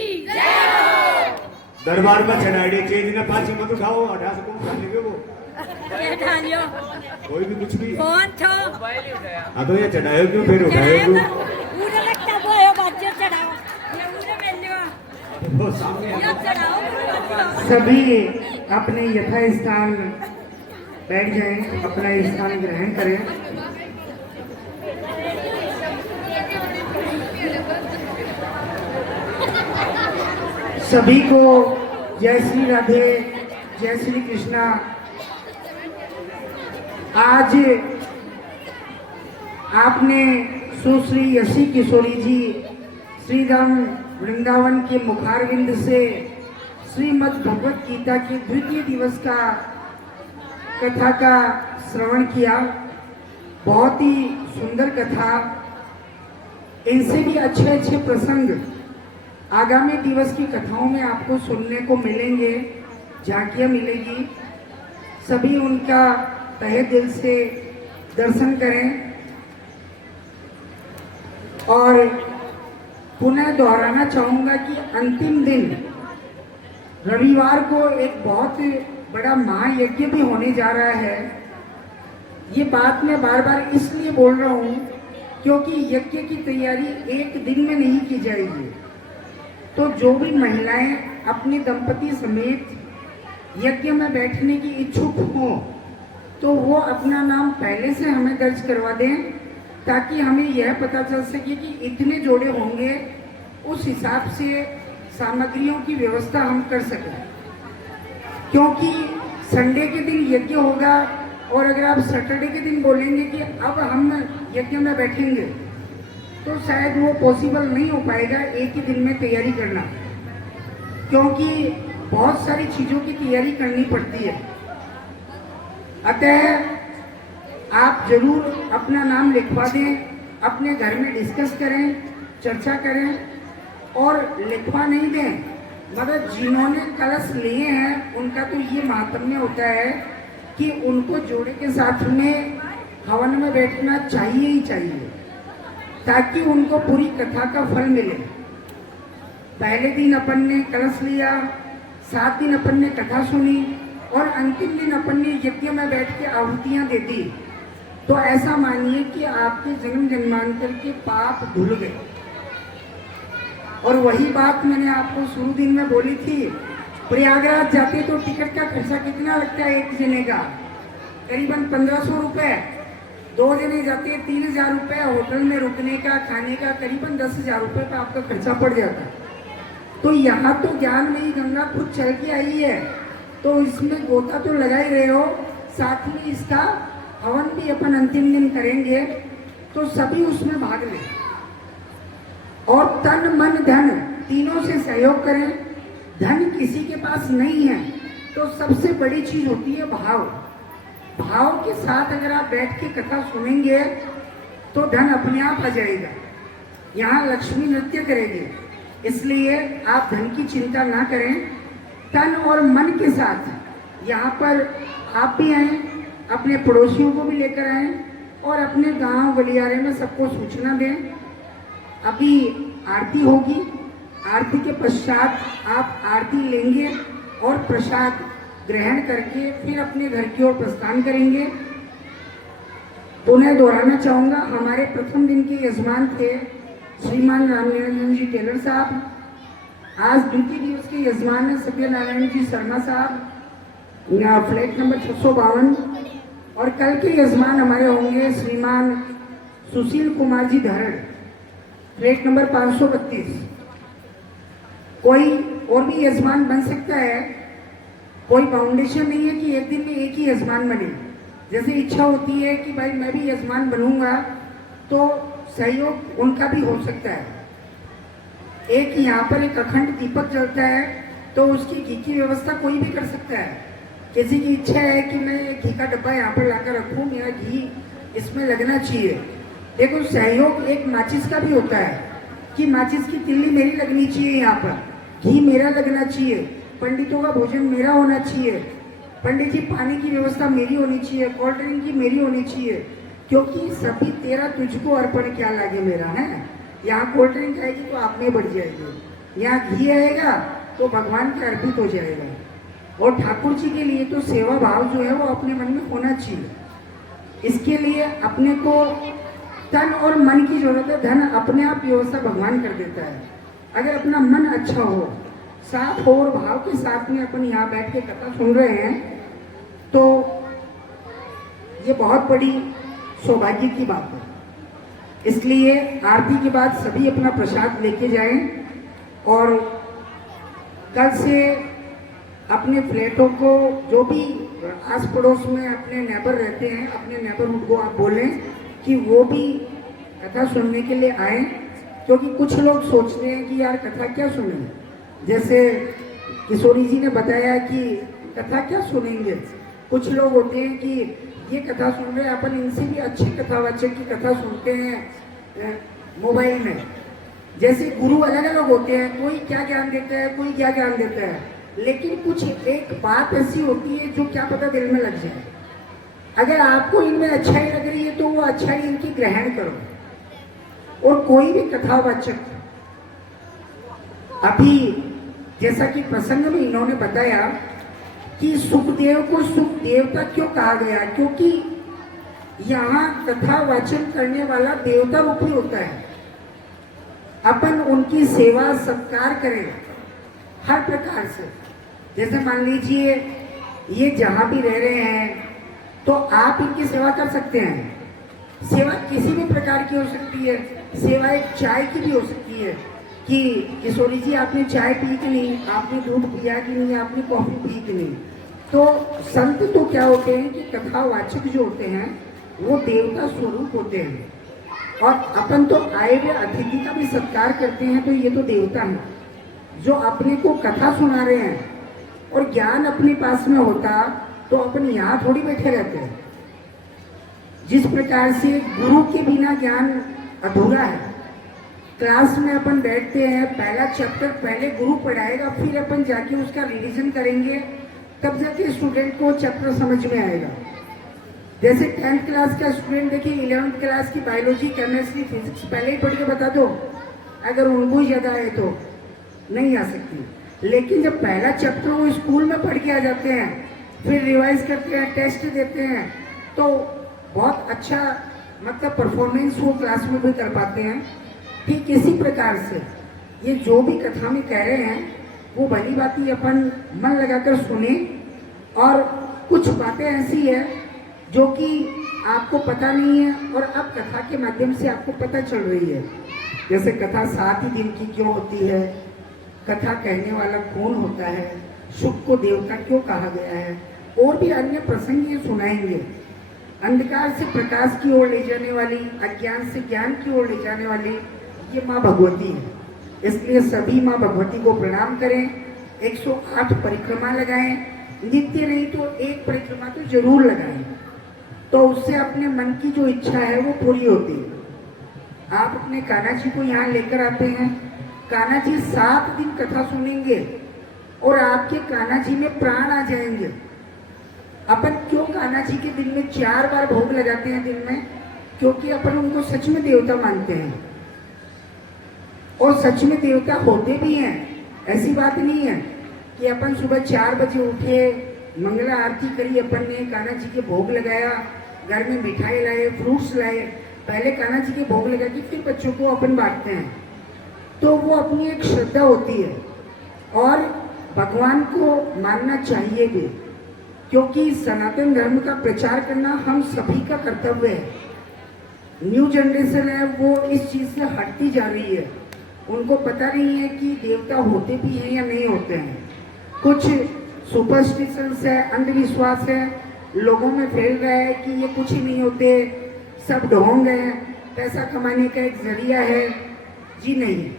दरबार में चढ़ाई चीज ने पाची मत उठाओ 18 को उठा लेंगे वो ये ढालियो कोई भी कुछ भी कौन छो हाँ तो ये चढ़ाए क्यों फिर उठाए क्यों पूरा लगता वो है बच्चे चढ़ाओ ये पूरे मिल लियो वो सामने ये चढ़ाओ सभी अपने यथा स्थान बैठ जाएं, अपना स्थान ग्रहण करें। सभी को जय श्री राधे, जय श्री कृष्णा। आज आपने सुश्री यशी किशोरी जी श्री राम वृंदावन के मुखारविंद से श्रीमद् भगवत गीता के द्वितीय दिवस का कथा का श्रवण किया। बहुत ही सुंदर कथा। इनसे भी अच्छे अच्छे प्रसंग आगामी दिवस की कथाओं में आपको सुनने को मिलेंगे, झांकियाँ मिलेगी। सभी उनका तहे दिल से दर्शन करें। और पुनः दोहराना चाहूँगा कि अंतिम दिन रविवार को एक बहुत बड़ा महायज्ञ भी होने जा रहा है। ये बात मैं बार बार इसलिए बोल रहा हूँ क्योंकि यज्ञ की तैयारी एक दिन में नहीं की जाएगी। तो जो भी महिलाएं अपने दंपति समेत यज्ञ में बैठने की इच्छुक हों तो वो अपना नाम पहले से हमें दर्ज करवा दें, ताकि हमें यह पता चल सके कि इतने जोड़े होंगे, उस हिसाब से सामग्रियों की व्यवस्था हम कर सकें। क्योंकि संडे के दिन यज्ञ होगा और अगर आप सैटरडे के दिन बोलेंगे कि अब हम यज्ञ में बैठेंगे तो शायद वो पॉसिबल नहीं हो पाएगा एक ही दिन में तैयारी करना, क्योंकि बहुत सारी चीज़ों की तैयारी करनी पड़ती है। अतः आप जरूर अपना नाम लिखवा दें, अपने घर में डिस्कस करें, चर्चा करें। और लिखवा नहीं दें, मगर जिन्होंने कलश लिए हैं उनका तो ये महात्म्य होता है कि उनको जोड़े के साथ में हवन में बैठना चाहिए ही चाहिए, ताकि उनको पूरी कथा का फल मिले। पहले दिन अपन ने कलश लिया, 7 दिन अपन ने कथा सुनी और अंतिम दिन अपन ने यज्ञ में बैठ के आहुतियाँ दे दी। तो ऐसा मानिए कि आपके जन्म जन्मांतर के पाप धुल गए। और वही बात मैंने आपको शुरू दिन में बोली थी, प्रयागराज जाते तो टिकट का खर्चा कितना लगता है एक जने का? करीबन 1500 रुपये। 2 जने जाते हैं 3000 रुपये, होटल में रुकने का, खाने का करीबन 10,000 रुपये का आपका खर्चा पड़ जाता है। तो यहाँ तो ज्ञान में ही गंगा खुद चल के आई है, तो इसमें गोता तो लगा ही रहे हो, साथ में इसका हवन भी अपन अंतिम दिन करेंगे। तो सभी उसमें भाग लें और तन मन धन तीनों से सहयोग करें। धन किसी के पास नहीं है तो सबसे बड़ी चीज होती है भाव। भाव के साथ अगर आप बैठ के कथा सुनेंगे तो धन अपने आप आ जाएगा। यहाँ लक्ष्मी नृत्य करेगी, इसलिए आप धन की चिंता ना करें। तन और मन के साथ यहाँ पर आप भी आएँ, अपने पड़ोसियों को भी लेकर आएँ और अपने गांव गलियारे में सबको सूचना दें। अभी आरती होगी, आरती के पश्चात आप आरती लेंगे और प्रसाद ग्रहण करके फिर अपने घर की ओर प्रस्थान करेंगे। पुनः दोहराना चाहूँगा, हमारे प्रथम दिन के यजमान थे श्रीमान राम निरंजन जी टेलर साहब। आज द्वितीय दिवस के यजमान है सत्यनारायण जी शर्मा साहब, फ्लैट नंबर 652। और कल के यजमान हमारे होंगे श्रीमान सुशील कुमार जी धरड़, फ्लैट नंबर 532। कोई और भी यजमान बन सकता है, कोई फाउंडेशन नहीं है कि एक दिन में एक ही यजमान बने। जैसे इच्छा होती है कि भाई मैं भी यजमान बनूंगा तो सहयोग उनका भी हो सकता है। एक यहाँ पर एक अखंड दीपक जलता है तो उसकी घी की व्यवस्था कोई भी कर सकता है। किसी की इच्छा है कि मैं घी का डब्बा यहाँ पर लाकर रखूँ, मेरा घी इसमें लगना चाहिए। देखो सहयोग एक माचिस का भी होता है कि माचिस की तिल्ली मेरी लगनी चाहिए यहाँ पर, घी मेरा लगना चाहिए, पंडितों का भोजन मेरा होना चाहिए, पंडित जी पानी की व्यवस्था मेरी होनी चाहिए, कोल्ड ड्रिंक की मेरी होनी चाहिए, क्योंकि सभी तेरा तुझको अर्पण क्या लागे मेरा है। यहाँ कोल्ड ड्रिंक आएगी तो आप में बढ़ जाएगी, यहाँ घी आएगा तो भगवान के अर्पित हो जाएगा। और ठाकुर जी के लिए तो सेवा भाव जो है वो अपने मन में होना चाहिए। इसके लिए अपने को तन और मन की जरूरत है, धन अपने आप व्यवस्था भगवान कर देता है। अगर अपना मन अच्छा हो, साफ हो और भाव के साथ में अपन यहाँ बैठ के कथा सुन रहे हैं तो ये बहुत बड़ी सौभाग्य की बात है। इसलिए आरती के बाद सभी अपना प्रसाद लेके जाएं और कल से अपने फ्लैटों को, जो भी आस पड़ोस में अपने नेबर रहते हैं, अपने नेबरहुड को आप बोलें कि वो भी कथा सुनने के लिए आए, क्योंकि कुछ लोग सोचते हैं कि यार कथा क्या सुनें। जैसे किशोरी जी ने बताया कि कथा क्या सुनेंगे, कुछ लोग होते हैं कि ये कथा सुन रहे हैं, अपन इनसे भी अच्छी कथावाचक की कथा सुनते हैं मोबाइल में। जैसे गुरु अलग अलग होते हैं, कोई क्या ज्ञान देता है, कोई क्या ज्ञान देता है, लेकिन कुछ एक बात ऐसी होती है जो क्या पता दिल में लग जाए। अगर आपको इनमें अच्छाई लग रही है तो वो अच्छाई इनकी ग्रहण करो। और कोई भी कथावाचक, अभी जैसा कि प्रसंग में इन्होंने बताया कि सुखदेव को सुख देवता क्यों कहा गया, क्योंकि यहाँ कथा वाचन करने वाला देवता रूपी होता है। अपन उनकी सेवा सत्कार करें हर प्रकार से। जैसे मान लीजिए ये जहाँ भी रह रहे हैं तो आप इनकी सेवा कर सकते हैं। सेवा किसी भी प्रकार की हो सकती है, सेवा एक चाय की भी हो सकती है कि किशोरी जी आपने चाय पी कि नहीं, आपने दूध पिया कि नहीं, आपने कॉफी पी कि नहीं। तो संत तो क्या होते हैं कि कथावाचक जो होते हैं वो देवता स्वरूप होते हैं, और अपन तो आए हुए अतिथि का भी सत्कार करते हैं, तो ये तो देवता हैं जो अपने को कथा सुना रहे हैं। और ज्ञान अपने पास में होता तो अपन यहाँ थोड़ी बैठे रहते हैं। जिस प्रकार से गुरु के बिना ज्ञान अधूरा है। क्लास में अपन बैठते हैं, पहला चैप्टर पहले गुरु पढ़ाएगा, फिर अपन जाके उसका रिवीजन करेंगे, तब जाके स्टूडेंट को चैप्टर समझ में आएगा। जैसे 10th क्लास का स्टूडेंट देखिए 11th क्लास की बायोलॉजी, केमिस्ट्री, फिजिक्स पहले ही पढ़ के बता दो, अगर उनको ही ज़्यादा है तो नहीं आ सकती। लेकिन जब पहला चैप्टर वो स्कूल में पढ़ के आ जाते हैं, फिर रिवाइज करते हैं, टेस्ट देते हैं, तो बहुत अच्छा मतलब परफॉर्मेंस वो क्लास में भी कर पाते हैं। ठीक इसी प्रकार से ये जो भी कथा में कह रहे हैं वो भली बात ही अपन मन लगाकर सुने। और कुछ बातें ऐसी है जो कि आपको पता नहीं है और अब कथा के माध्यम से आपको पता चल रही है। जैसे कथा 7 ही दिन की क्यों होती है, कथा कहने वाला कौन होता है, सुख को देवता क्यों कहा गया है, और भी अन्य प्रसंग ये सुनाएंगे। अंधकार से प्रकाश की ओर ले जाने वाली, अज्ञान से ज्ञान की ओर ले जाने वाली ये माँ भगवती है। इसलिए सभी माँ भगवती को प्रणाम करें, 108 परिक्रमा लगाएं, नित्य नहीं तो एक परिक्रमा तो जरूर लगाएं, तो उससे अपने मन की जो इच्छा है वो पूरी होती है। आप अपने कान्हा जी को यहाँ लेकर आते हैं, कान्हा जी 7 दिन कथा सुनेंगे और आपके कान्हा जी में प्राण आ जाएंगे। अपन क्यों कान्हा जी के दिन में 4 बार भोग लगाते हैं दिन में, क्योंकि अपन उनको सच में देवता मानते हैं और सच में देवता होते भी हैं। ऐसी बात नहीं है कि अपन सुबह 4 बजे उठे, मंगला आरती करी, अपन ने कान्हा जी के भोग लगाया, घर में मिठाई लाए, फ्रूट्स लाए, पहले कान्हा जी के भोग लगा के फिर बच्चों को अपन बांटते हैं। तो वो अपनी एक श्रद्धा होती है और भगवान को मानना चाहिए भी, क्योंकि सनातन धर्म का प्रचार करना हम सभी का कर्तव्य है। न्यू जनरेशन है वो इस चीज़ से हटती जा रही है, उनको पता नहीं है कि देवता होते भी हैं या नहीं होते हैं। कुछ सुपरस्टिशंस है, अंधविश्वास है, लोगों में फैल रहा है कि ये कुछ ही नहीं होते, सब ढोंग है, पैसा कमाने का एक जरिया है। जी नहीं,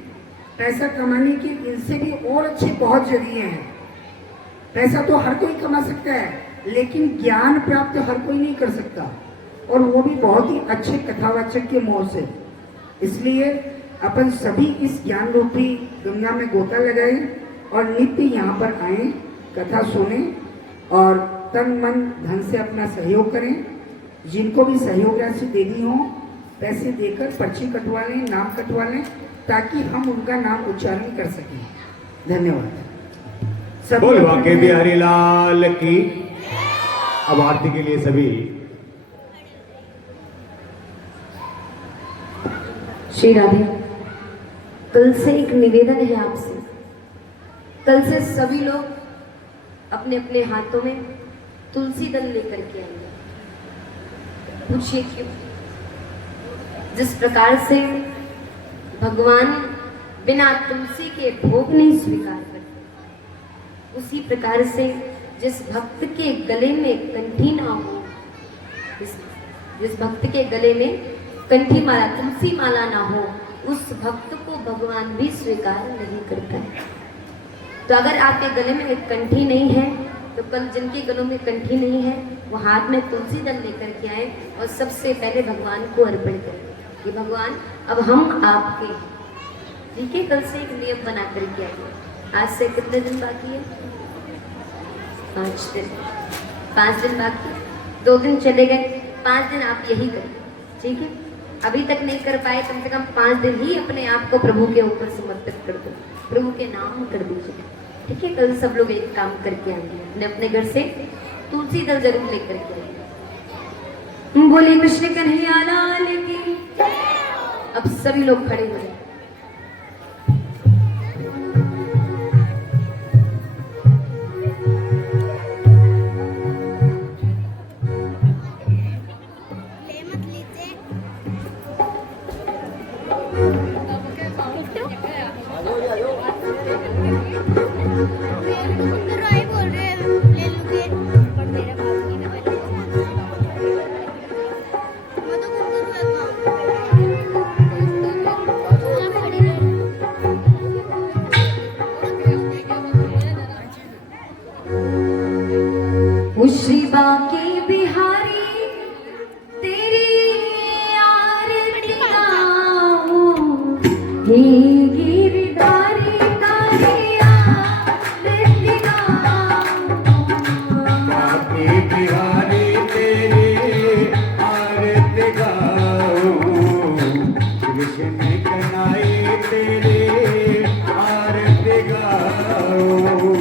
पैसा कमाने के इनसे भी और अच्छे बहुत जरिए हैं। पैसा तो हर कोई कमा सकता है, लेकिन ज्ञान प्राप्त हर कोई नहीं कर सकता, और वो भी बहुत ही अच्छे कथावाचक के मोह से। इसलिए अपन सभी इस ज्ञान रूपी गंगा में गोता लगाएं और नित्य यहाँ पर आए, कथा सुने और तन मन धन से अपना सहयोग करें। जिनको भी सहयोग राशि देनी हो पैसे देकर पर्ची कटवा लें, नाम कटवा लें, ताकि हम उनका नाम उच्चारण कर सकें। धन्यवाद। बोल बांके बिहारी लाल की। अब आरती के लिए सभी श्री राधे, कल से एक निवेदन है आपसे। कल से सभी लोग अपने अपने हाथों में तुलसी दल लेकर के आएंगे। पूछिए क्यों? जिस प्रकार से भगवान बिना तुलसी के भोग नहीं स्वीकार करते, उसी प्रकार से जिस भक्त के गले में कंठी ना हो, जिस भक्त के गले में कंठी माला, तुलसी माला ना हो, उस भक्त को भगवान भी स्वीकार नहीं करता है। तो अगर आपके गले में एक कंठी नहीं है, तो कल जिनके गलों में कंठी नहीं है वो हाथ में तुलसी दल लेकर के आए और सबसे पहले भगवान को अर्पण करें कि भगवान अब हम आपके हैं। ठीक है, कल से एक नियम बना करके आइए। आज से कितने दिन बाकी है? 5 दिन। 5 दिन बाकी, 2 दिन चले गए, 5 दिन आप यही करें। ठीक है, अभी तक नहीं कर पाए, कम से कम 5 दिन ही अपने आप को प्रभु के ऊपर समर्पित कर दो, प्रभु के नाम कर दीजिए। ठीक है, कल सब लोग एक काम करके आएंगे, अपने अपने घर से तुलसी दल जरूर लेकर के आएंगे। बोले कृष्ण कन्हैया लाल की। अब सभी लोग खड़े हो जाए। श्री बांके बिहारी तेरी आरती गाऊं, हे गिरधारी तारी आरती गाऊं। बांके बिहारी तेरी आरती गाऊं, कृष्ण कन्हैया तेरी आरती गाऊं।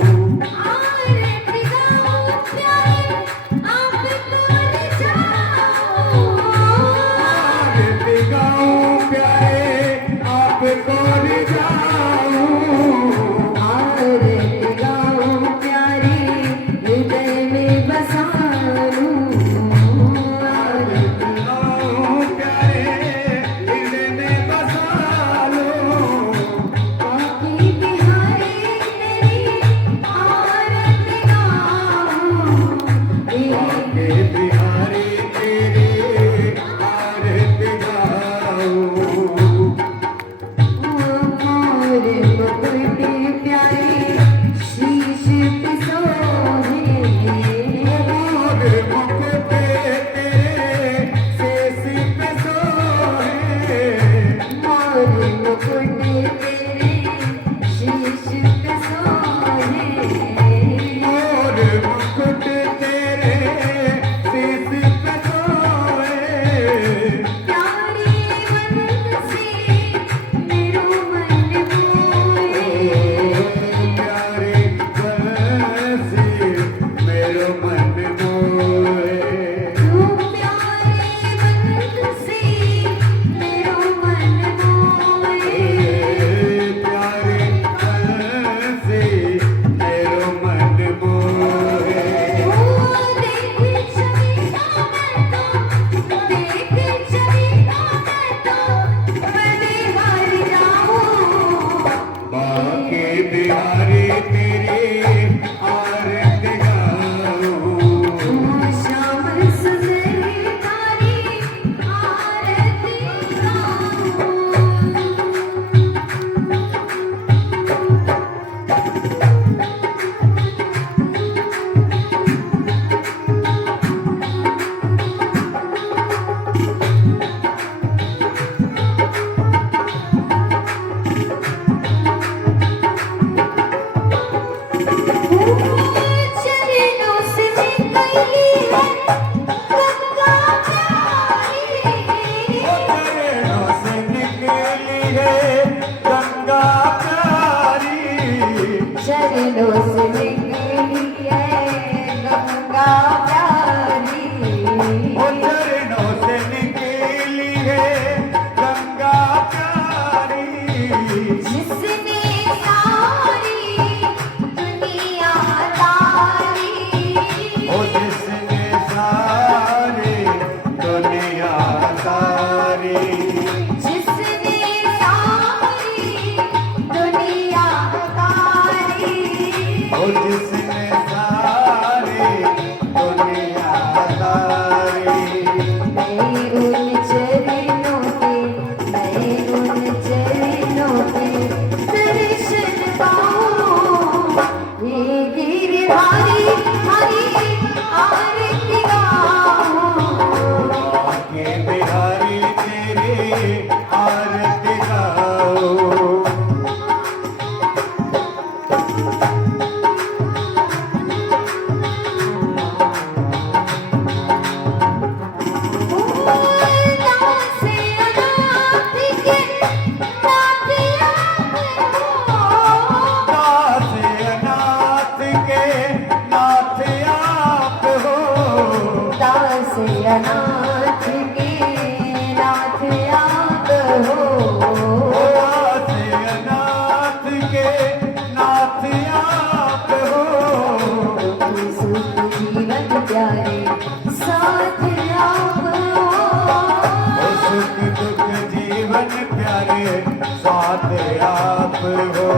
चरणों से निकली है गंगा प्यारी। ओ चरणों से निकली है गंगा प्यारी। जिसने सारी दुनिया तारी। ओ जिसने सारी दुनिया तारी। जिसने सारी दुनिया तारी। ओ जिसने सारी दुनिया तारी। मैं उन चरणों के दर्शन पाऊं। ये गिरधारी हरी आरती गाऊं। आके बिहारी तेरी आरती गाओ। दास अनाथ के नाथ आप हो। दास अनाथ के नाथ आप हो। दास अनाथ के नाथ आप हो। दास अनाथ के नाथ आप हो। सुख जीवन प्यारे साथ आप हो। ओ सुख दुख जीवन प्यारे साथ आप हो।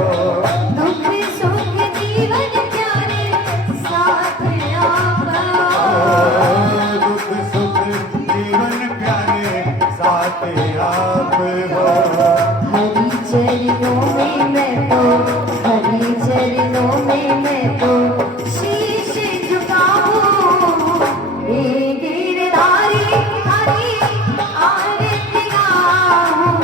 दुख सुख जीवन प्यारे साथ आप हो। दुख सुख जीवन प्यारे साथ आप हो। हरि चरणों में मैं तो हरि चरणों में मैं तो शीश झुकाऊं। हे गिरधारी हरि आरती गाऊं।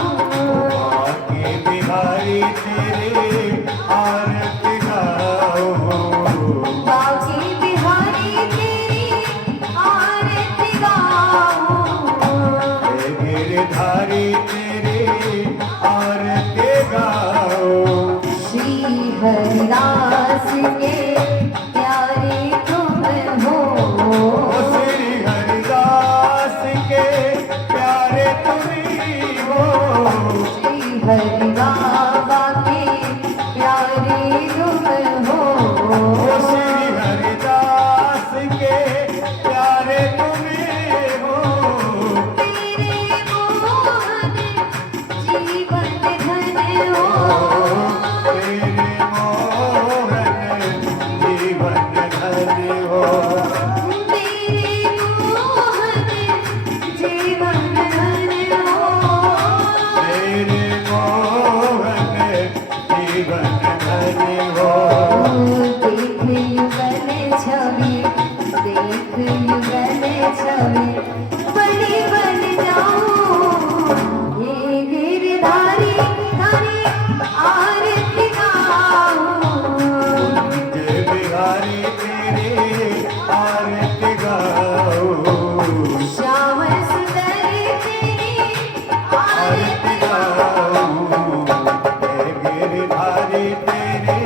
आके बिहारी तेरे आरती गाओ। बाकी बिहारी तेरी आरती गाऊं। हे गिरधारी तेरे आरती गाओ। श्री हरिदास के प्यारे तुम हो। ओ श्री हरिदास के प्यारे तुम्ही हो। श्री हरि बाबा के प्यारे तुम हो। ओ श्री हरिदास के प्यारे तुम्ही हो। तेरे मोहन जीवन धन हो। तेरे मोहन जीवन धन हो। तेरे मोहन जीवन धन हो। तेरे मोहन जीवन धन हो। देख युगल छवि देख युगल छवि बड़ी बन जाऊं। ये गिरधारी हरी आरती गाऊं। जय बिहारी तेरे आरती गाओ। श्याम सुंदर तेरी आरती आरती गाऊं। गाओ। जय गिरधारी तेरे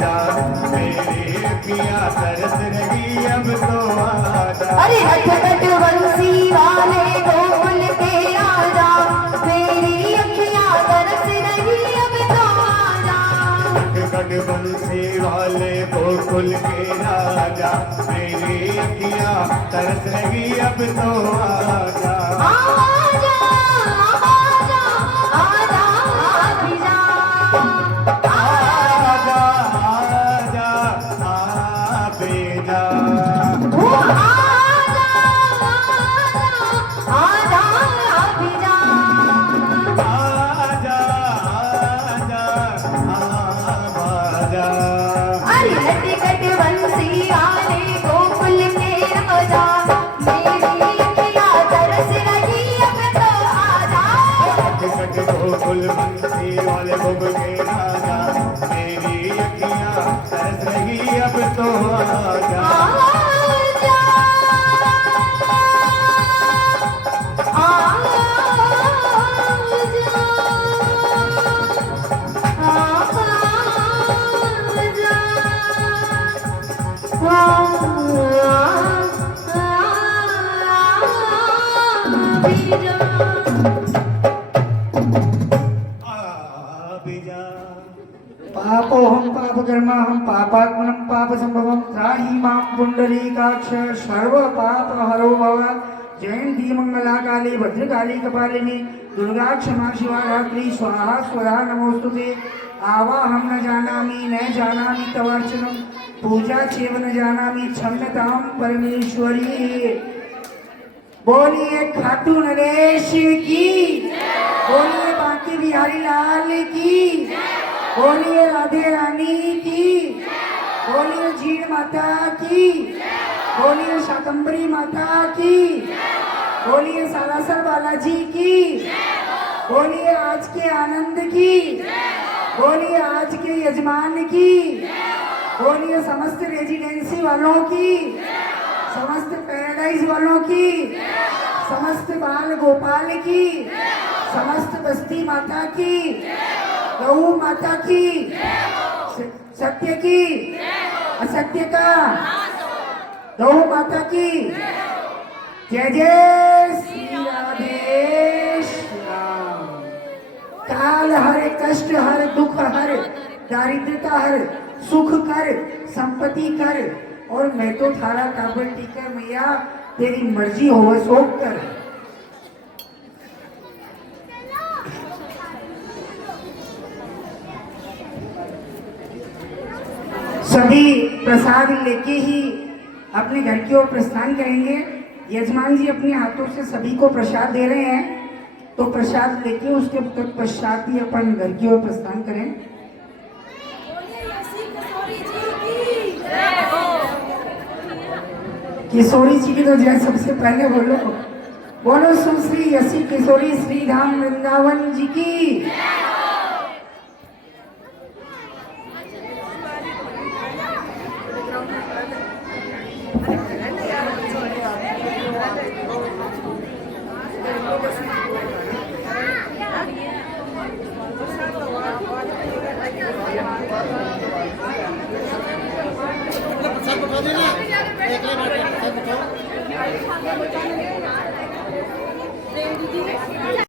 आजा मेरी अखियां तरस रही अब तो आजा। अरे हट बंसी वाले गोकुल के राजा मेरी अखियां तरस रही अब तो आजा। गढ़ बंसी वाले गोकुल के राजा मेरी अखियां तरस रही अब तो आजा। आजा आजा आजा आजा आजा आजा आ बेजा। ओ आजा आजा आजा आजा आजा आजा आजा। अरे हट बंसी वाले गोकुल के राजा मेरी अखियां तरस रही अब तो आजा। गोकुल बंसी वाले गोकुल के राजा मेरी अखियां तरस रही अब तो आजा। आजा बेजा। पापोहम पापकर्मा हम पापात्मनम पाप संभवम त्राहि मां पुंडरीकाक्ष सर्व पाप हरो भव। जयंती मंगला काली भद्रकाली कपालिनी दुर्गा क्षमा शिवा रात्रि स्वाहा स्वधा नमोस्तुते। आवाहं न जानामि न जानामि तवार्चनम पूजा चेव न जानामि क्षम्यतां परमेश्वरी। बोलिए खाटू नरेश की, बोलिए बांके बिहारी लाल की, बोलिए राधे रानी की, बोलिए जीण माता की, बोलिए शाकंबरी माता की, बोलिए सालासर बालाजी की, बोलिए आज के आनंद की, बोलिए आज के यजमान की, बोलिए समस्त रेजिडेंसी वालों की, समस्त पैराडाइज वालों की, समस्त बाल गोपाल की, समस्त बस्ती माता की, गौ माता की, सत्य की, असत्य का, गौ माता की। जय जय श्री राधे श्याम। काल हर कष्ट हर दुख हर दारिद्रता हर सुख कर संपत्ति कर और मैं तो थारा काबल टीकर मैया तेरी मर्जी हो सो कर। सभी प्रसाद लेके ही अपने घर की ओर प्रस्थान करेंगे। यजमान जी अपने हाथों से सभी को प्रसाद दे रहे हैं, तो प्रसाद लेके उसके पश्चात ही अपन घर की ओर प्रस्थान करें। किशोरी जी की तो जय सबसे पहले बोलो। बोलो सुश्री यसी किशोरी श्री धाम वृंदावन जी की।